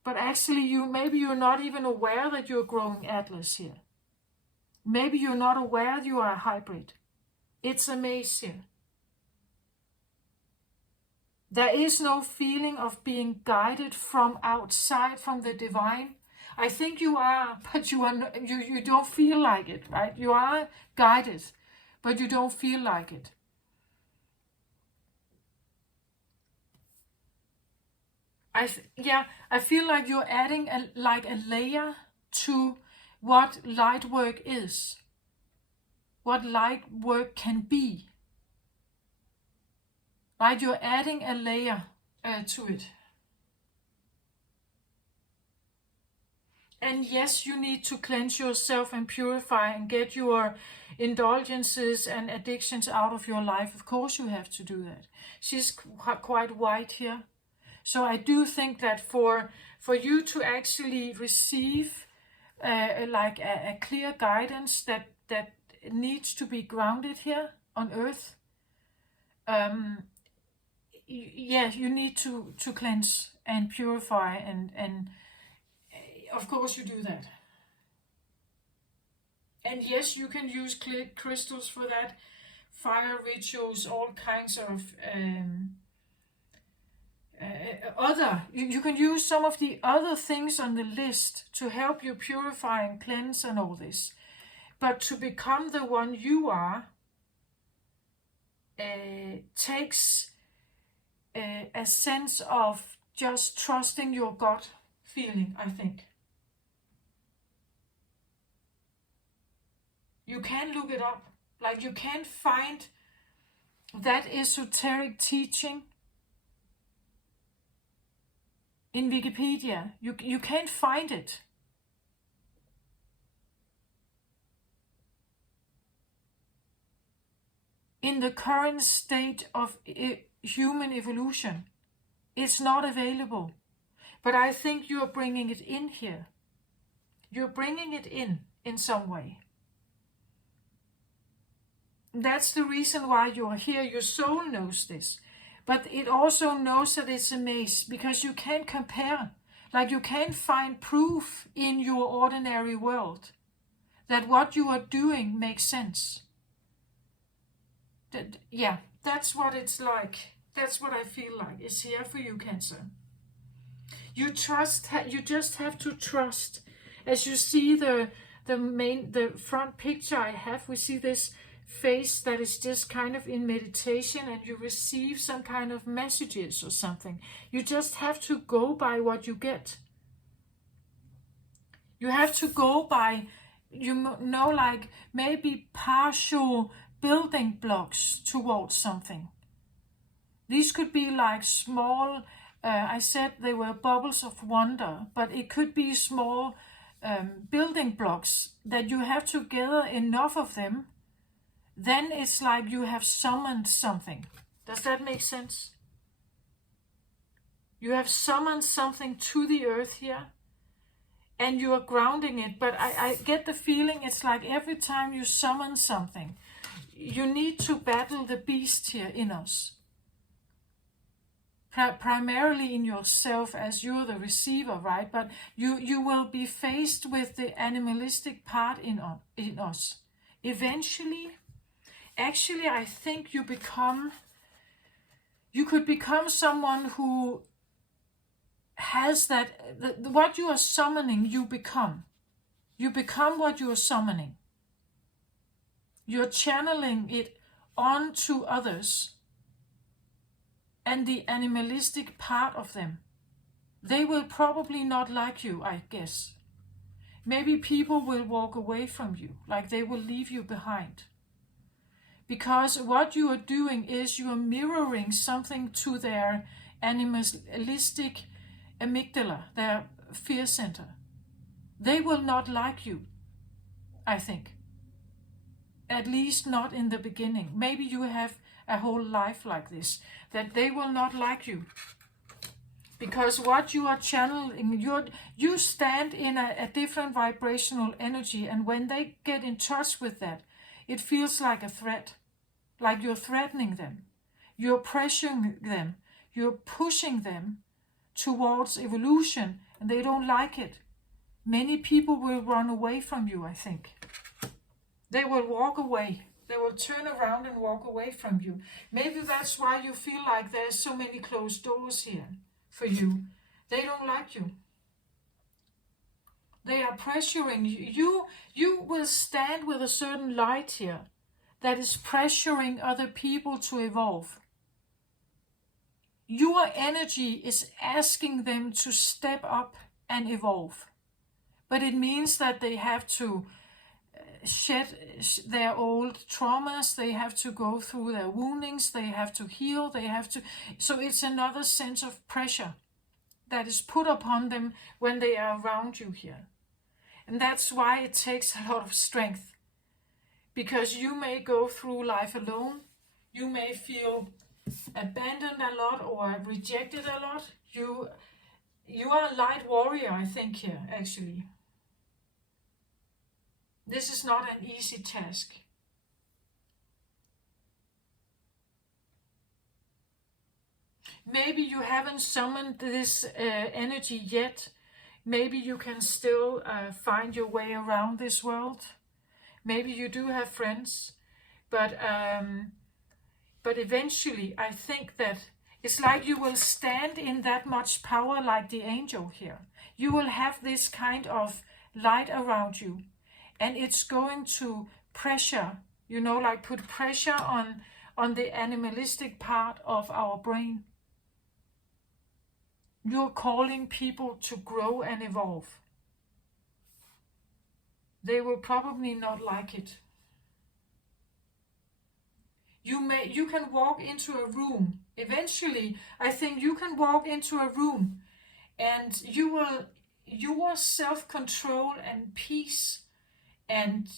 But actually, maybe you're not even aware that you're growing Atlas here. Maybe you're not aware you are a hybrid. It's a maze here. There is no feeling of being guided from outside, from the divine. I think you are, but you don't feel like it, right? You are guided, but you don't feel like it. I feel like you're adding a layer to what light work is, what light work can be. Right, you're adding a layer to it. And yes, you need to cleanse yourself and purify and get your indulgences and addictions out of your life. Of course you have to do that. She's quite white here. So I do think that for you to actually receive a clear guidance that needs to be grounded here on earth, you need to cleanse and purify, and of course you do that. And yes, you can use crystals for that, fire rituals, all kinds of you can use some of the other things on the list to help you purify and cleanse and all this. But to become the one you are takes a sense of just trusting your gut feeling, I think. You can look it up. Like, you can't find that esoteric teaching in Wikipedia. You can't find it. In the current state of human evolution, it's not available. But I think you're bringing it in here. You're bringing it in some way. That's the reason why you're here. Your soul knows this. But it also knows that it's a maze, because you can't compare. Like, you can't find proof in your ordinary world that what you are doing makes sense. That's what it's like. That's what I feel like. It's here for you, Cancer. You just have to trust. As you see the front picture I have, we see this face that is just kind of in meditation, and you receive some kind of messages or something. You just have to go by what you get. You have to go by, like maybe partial building blocks towards something. These could be like small I said they were bubbles of wonder, but it could be small building blocks that you have to gather enough of them. Then it's like you have summoned something. Does that make sense? You have summoned something to the earth here, and you are grounding it. But I get the feeling it's like every time you summon something, you need to battle the beast here in us. Primarily in yourself, as you're the receiver, right? But you will be faced with the animalistic part in us. Eventually, actually, I think you could become someone who has that, what you are summoning, you become. You become what you are summoning. You're channeling it onto others. And the animalistic part of them, they will probably not like you, I guess. Maybe people will walk away from you, like they will leave you behind. Because what you are doing is you are mirroring something to their animalistic amygdala, their fear center. They will not like you, I think. At least not in the beginning. Maybe you have a whole life like this, that they will not like you. Because what you are channeling, you stand in a different vibrational energy, and when they get in touch with that, it feels like a threat. Like you're threatening them. You're pressuring them. You're pushing them towards evolution, and they don't like it. Many people will run away from you, I think. They will walk away. They will turn around and walk away from you. Maybe that's why you feel like there's so many closed doors here for you. They don't like you. They are pressuring you. You will stand with a certain light here that is pressuring other people to evolve. Your energy is asking them to step up and evolve. But it means that they have to shed their old traumas, they have to go through their woundings, they have to heal, so it's another sense of pressure that is put upon them when they are around you here. And that's why it takes a lot of strength. Because you may go through life alone, you may feel abandoned a lot or rejected a lot. You are a light warrior, I think, here, actually. This is not an easy task. Maybe you haven't summoned this energy yet. Maybe you can still find your way around this world. Maybe you do have friends. But eventually, I think that it's like you will stand in that much power like the angel here. You will have this kind of light around you. And it's going to pressure, like put pressure on the animalistic part of our brain. You're calling people to grow and evolve. They will probably not like it. You can walk into a room. Eventually, I think you can walk into a room and your self-control and peace, and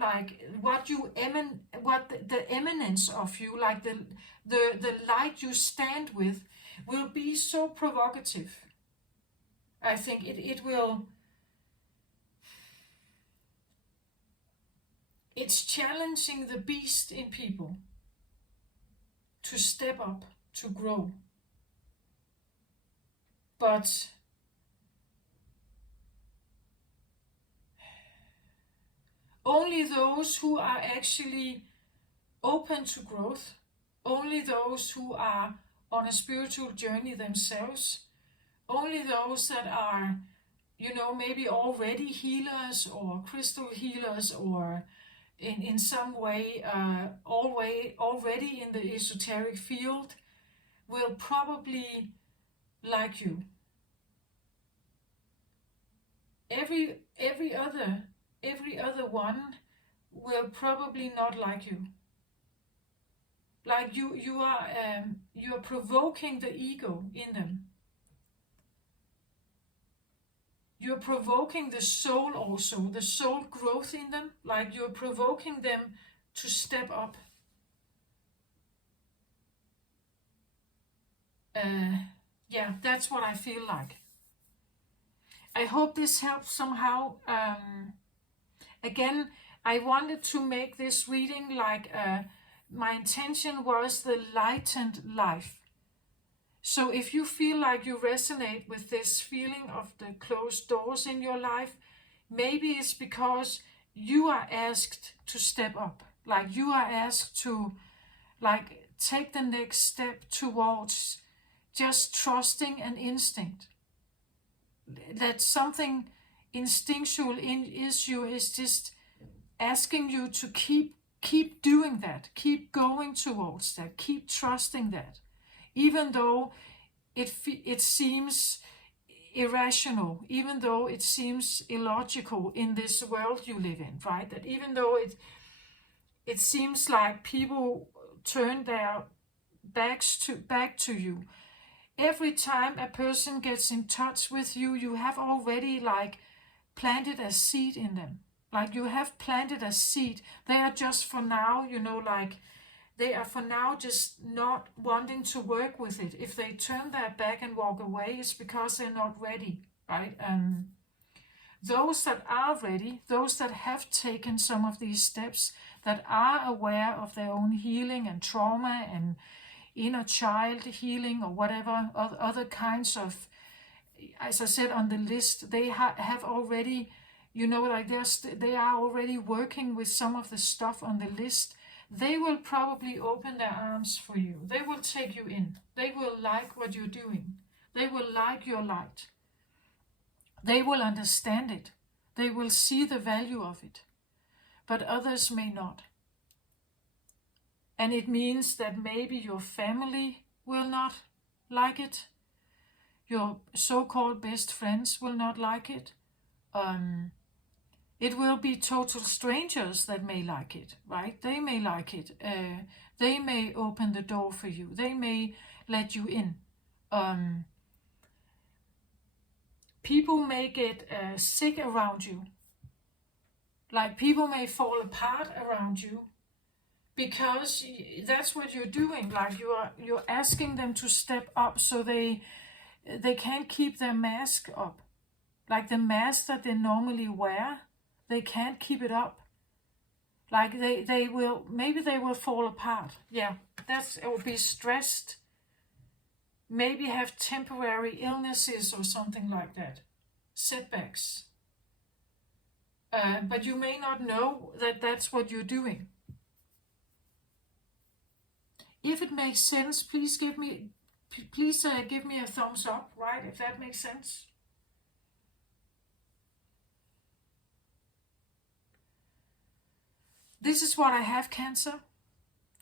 like what the eminence of you, like the light you stand with, will be so provocative. I think it will. It's challenging the beast in people to step up, to grow. But only those who are actually open to growth, only those who are on a spiritual journey themselves, only those that are, maybe already healers or crystal healers, or in some way already in the esoteric field, will probably like you. Every other one will probably not like you. Like you are provoking the ego in them. you're provoking the soul also, the soul growth in them, like you're provoking them to step up. Yeah, that's what I feel like. I hope this helps somehow. Again, I wanted to make this reading like my intention was the lightened life. So if you feel like you resonate with this feeling of the closed doors in your life, maybe it's because you are asked to step up. Like you are asked to like take the next step towards just trusting an instinct. That something instinctual in you is just asking you to keep doing that, keep going towards that, keep trusting that, even though it seems irrational, even though it seems illogical in this world you live in, right? That even though it seems like people turn their back to you, every time a person gets in touch with you, you have already like planted a seed in them. Like you have planted a seed. They are just for now, like they are for now just not wanting to work with it. If they turn their back and walk away, it's because they're not ready, right? Those that are ready, those that have taken some of these steps, that are aware of their own healing and trauma and inner child healing or whatever other kinds of, as I said on the list, they have already, like they are already working with some of the stuff on the list. They will probably open their arms for you. They will take you in. They will like what you're doing. They will like your light. They will understand it. They will see the value of it. But others may not. And it means that maybe your family will not like it. Your so-called best friends will not like it. It will be total strangers that may like it, right? They may like it. They may open the door for you. They may let you in. People may get sick around you. Like people may fall apart around you because that's what you're doing. Like you're asking them to step up so they can't keep their mask up. Like the mask that they normally wear, they can't keep it up. Like they will fall apart. Yeah, it will be stressed. Maybe have temporary illnesses or something like that. Setbacks. But you may not know that that's what you're doing. If it makes sense, please give me a thumbs up, right? If that makes sense. This is what I have, Cancer,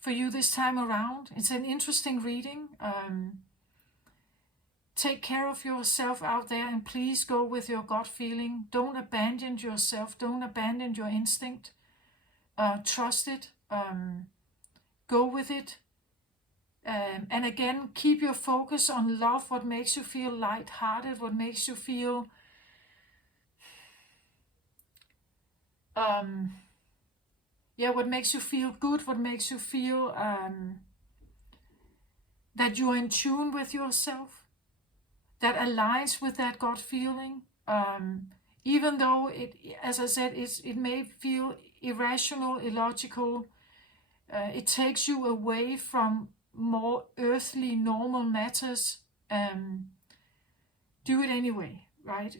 for you this time around. It's an interesting reading. Take care of yourself out there and please go with your gut feeling. Don't abandon yourself. Don't abandon your instinct. Trust it. Go with it. And again, keep your focus on love, what makes you feel lighthearted, what makes you feel what makes you feel good, what makes you feel that you're in tune with yourself, that aligns with that gut feeling. Even though as I said, it may feel irrational, illogical, it takes you away from more earthly, normal matters. Do it anyway, right?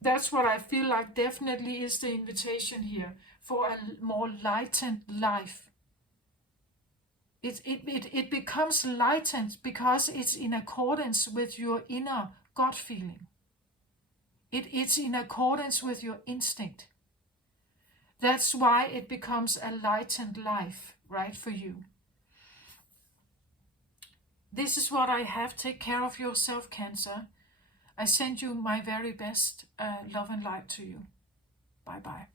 That's what I feel like definitely is the invitation here for a more lightened life. It becomes lightened because it's in accordance with your inner gut feeling. It's in accordance with your instinct. That's why it becomes a lightened life, right, for you. This is what I have. Take care of yourself, Cancer. I send you my very best love and light to you. Bye-bye.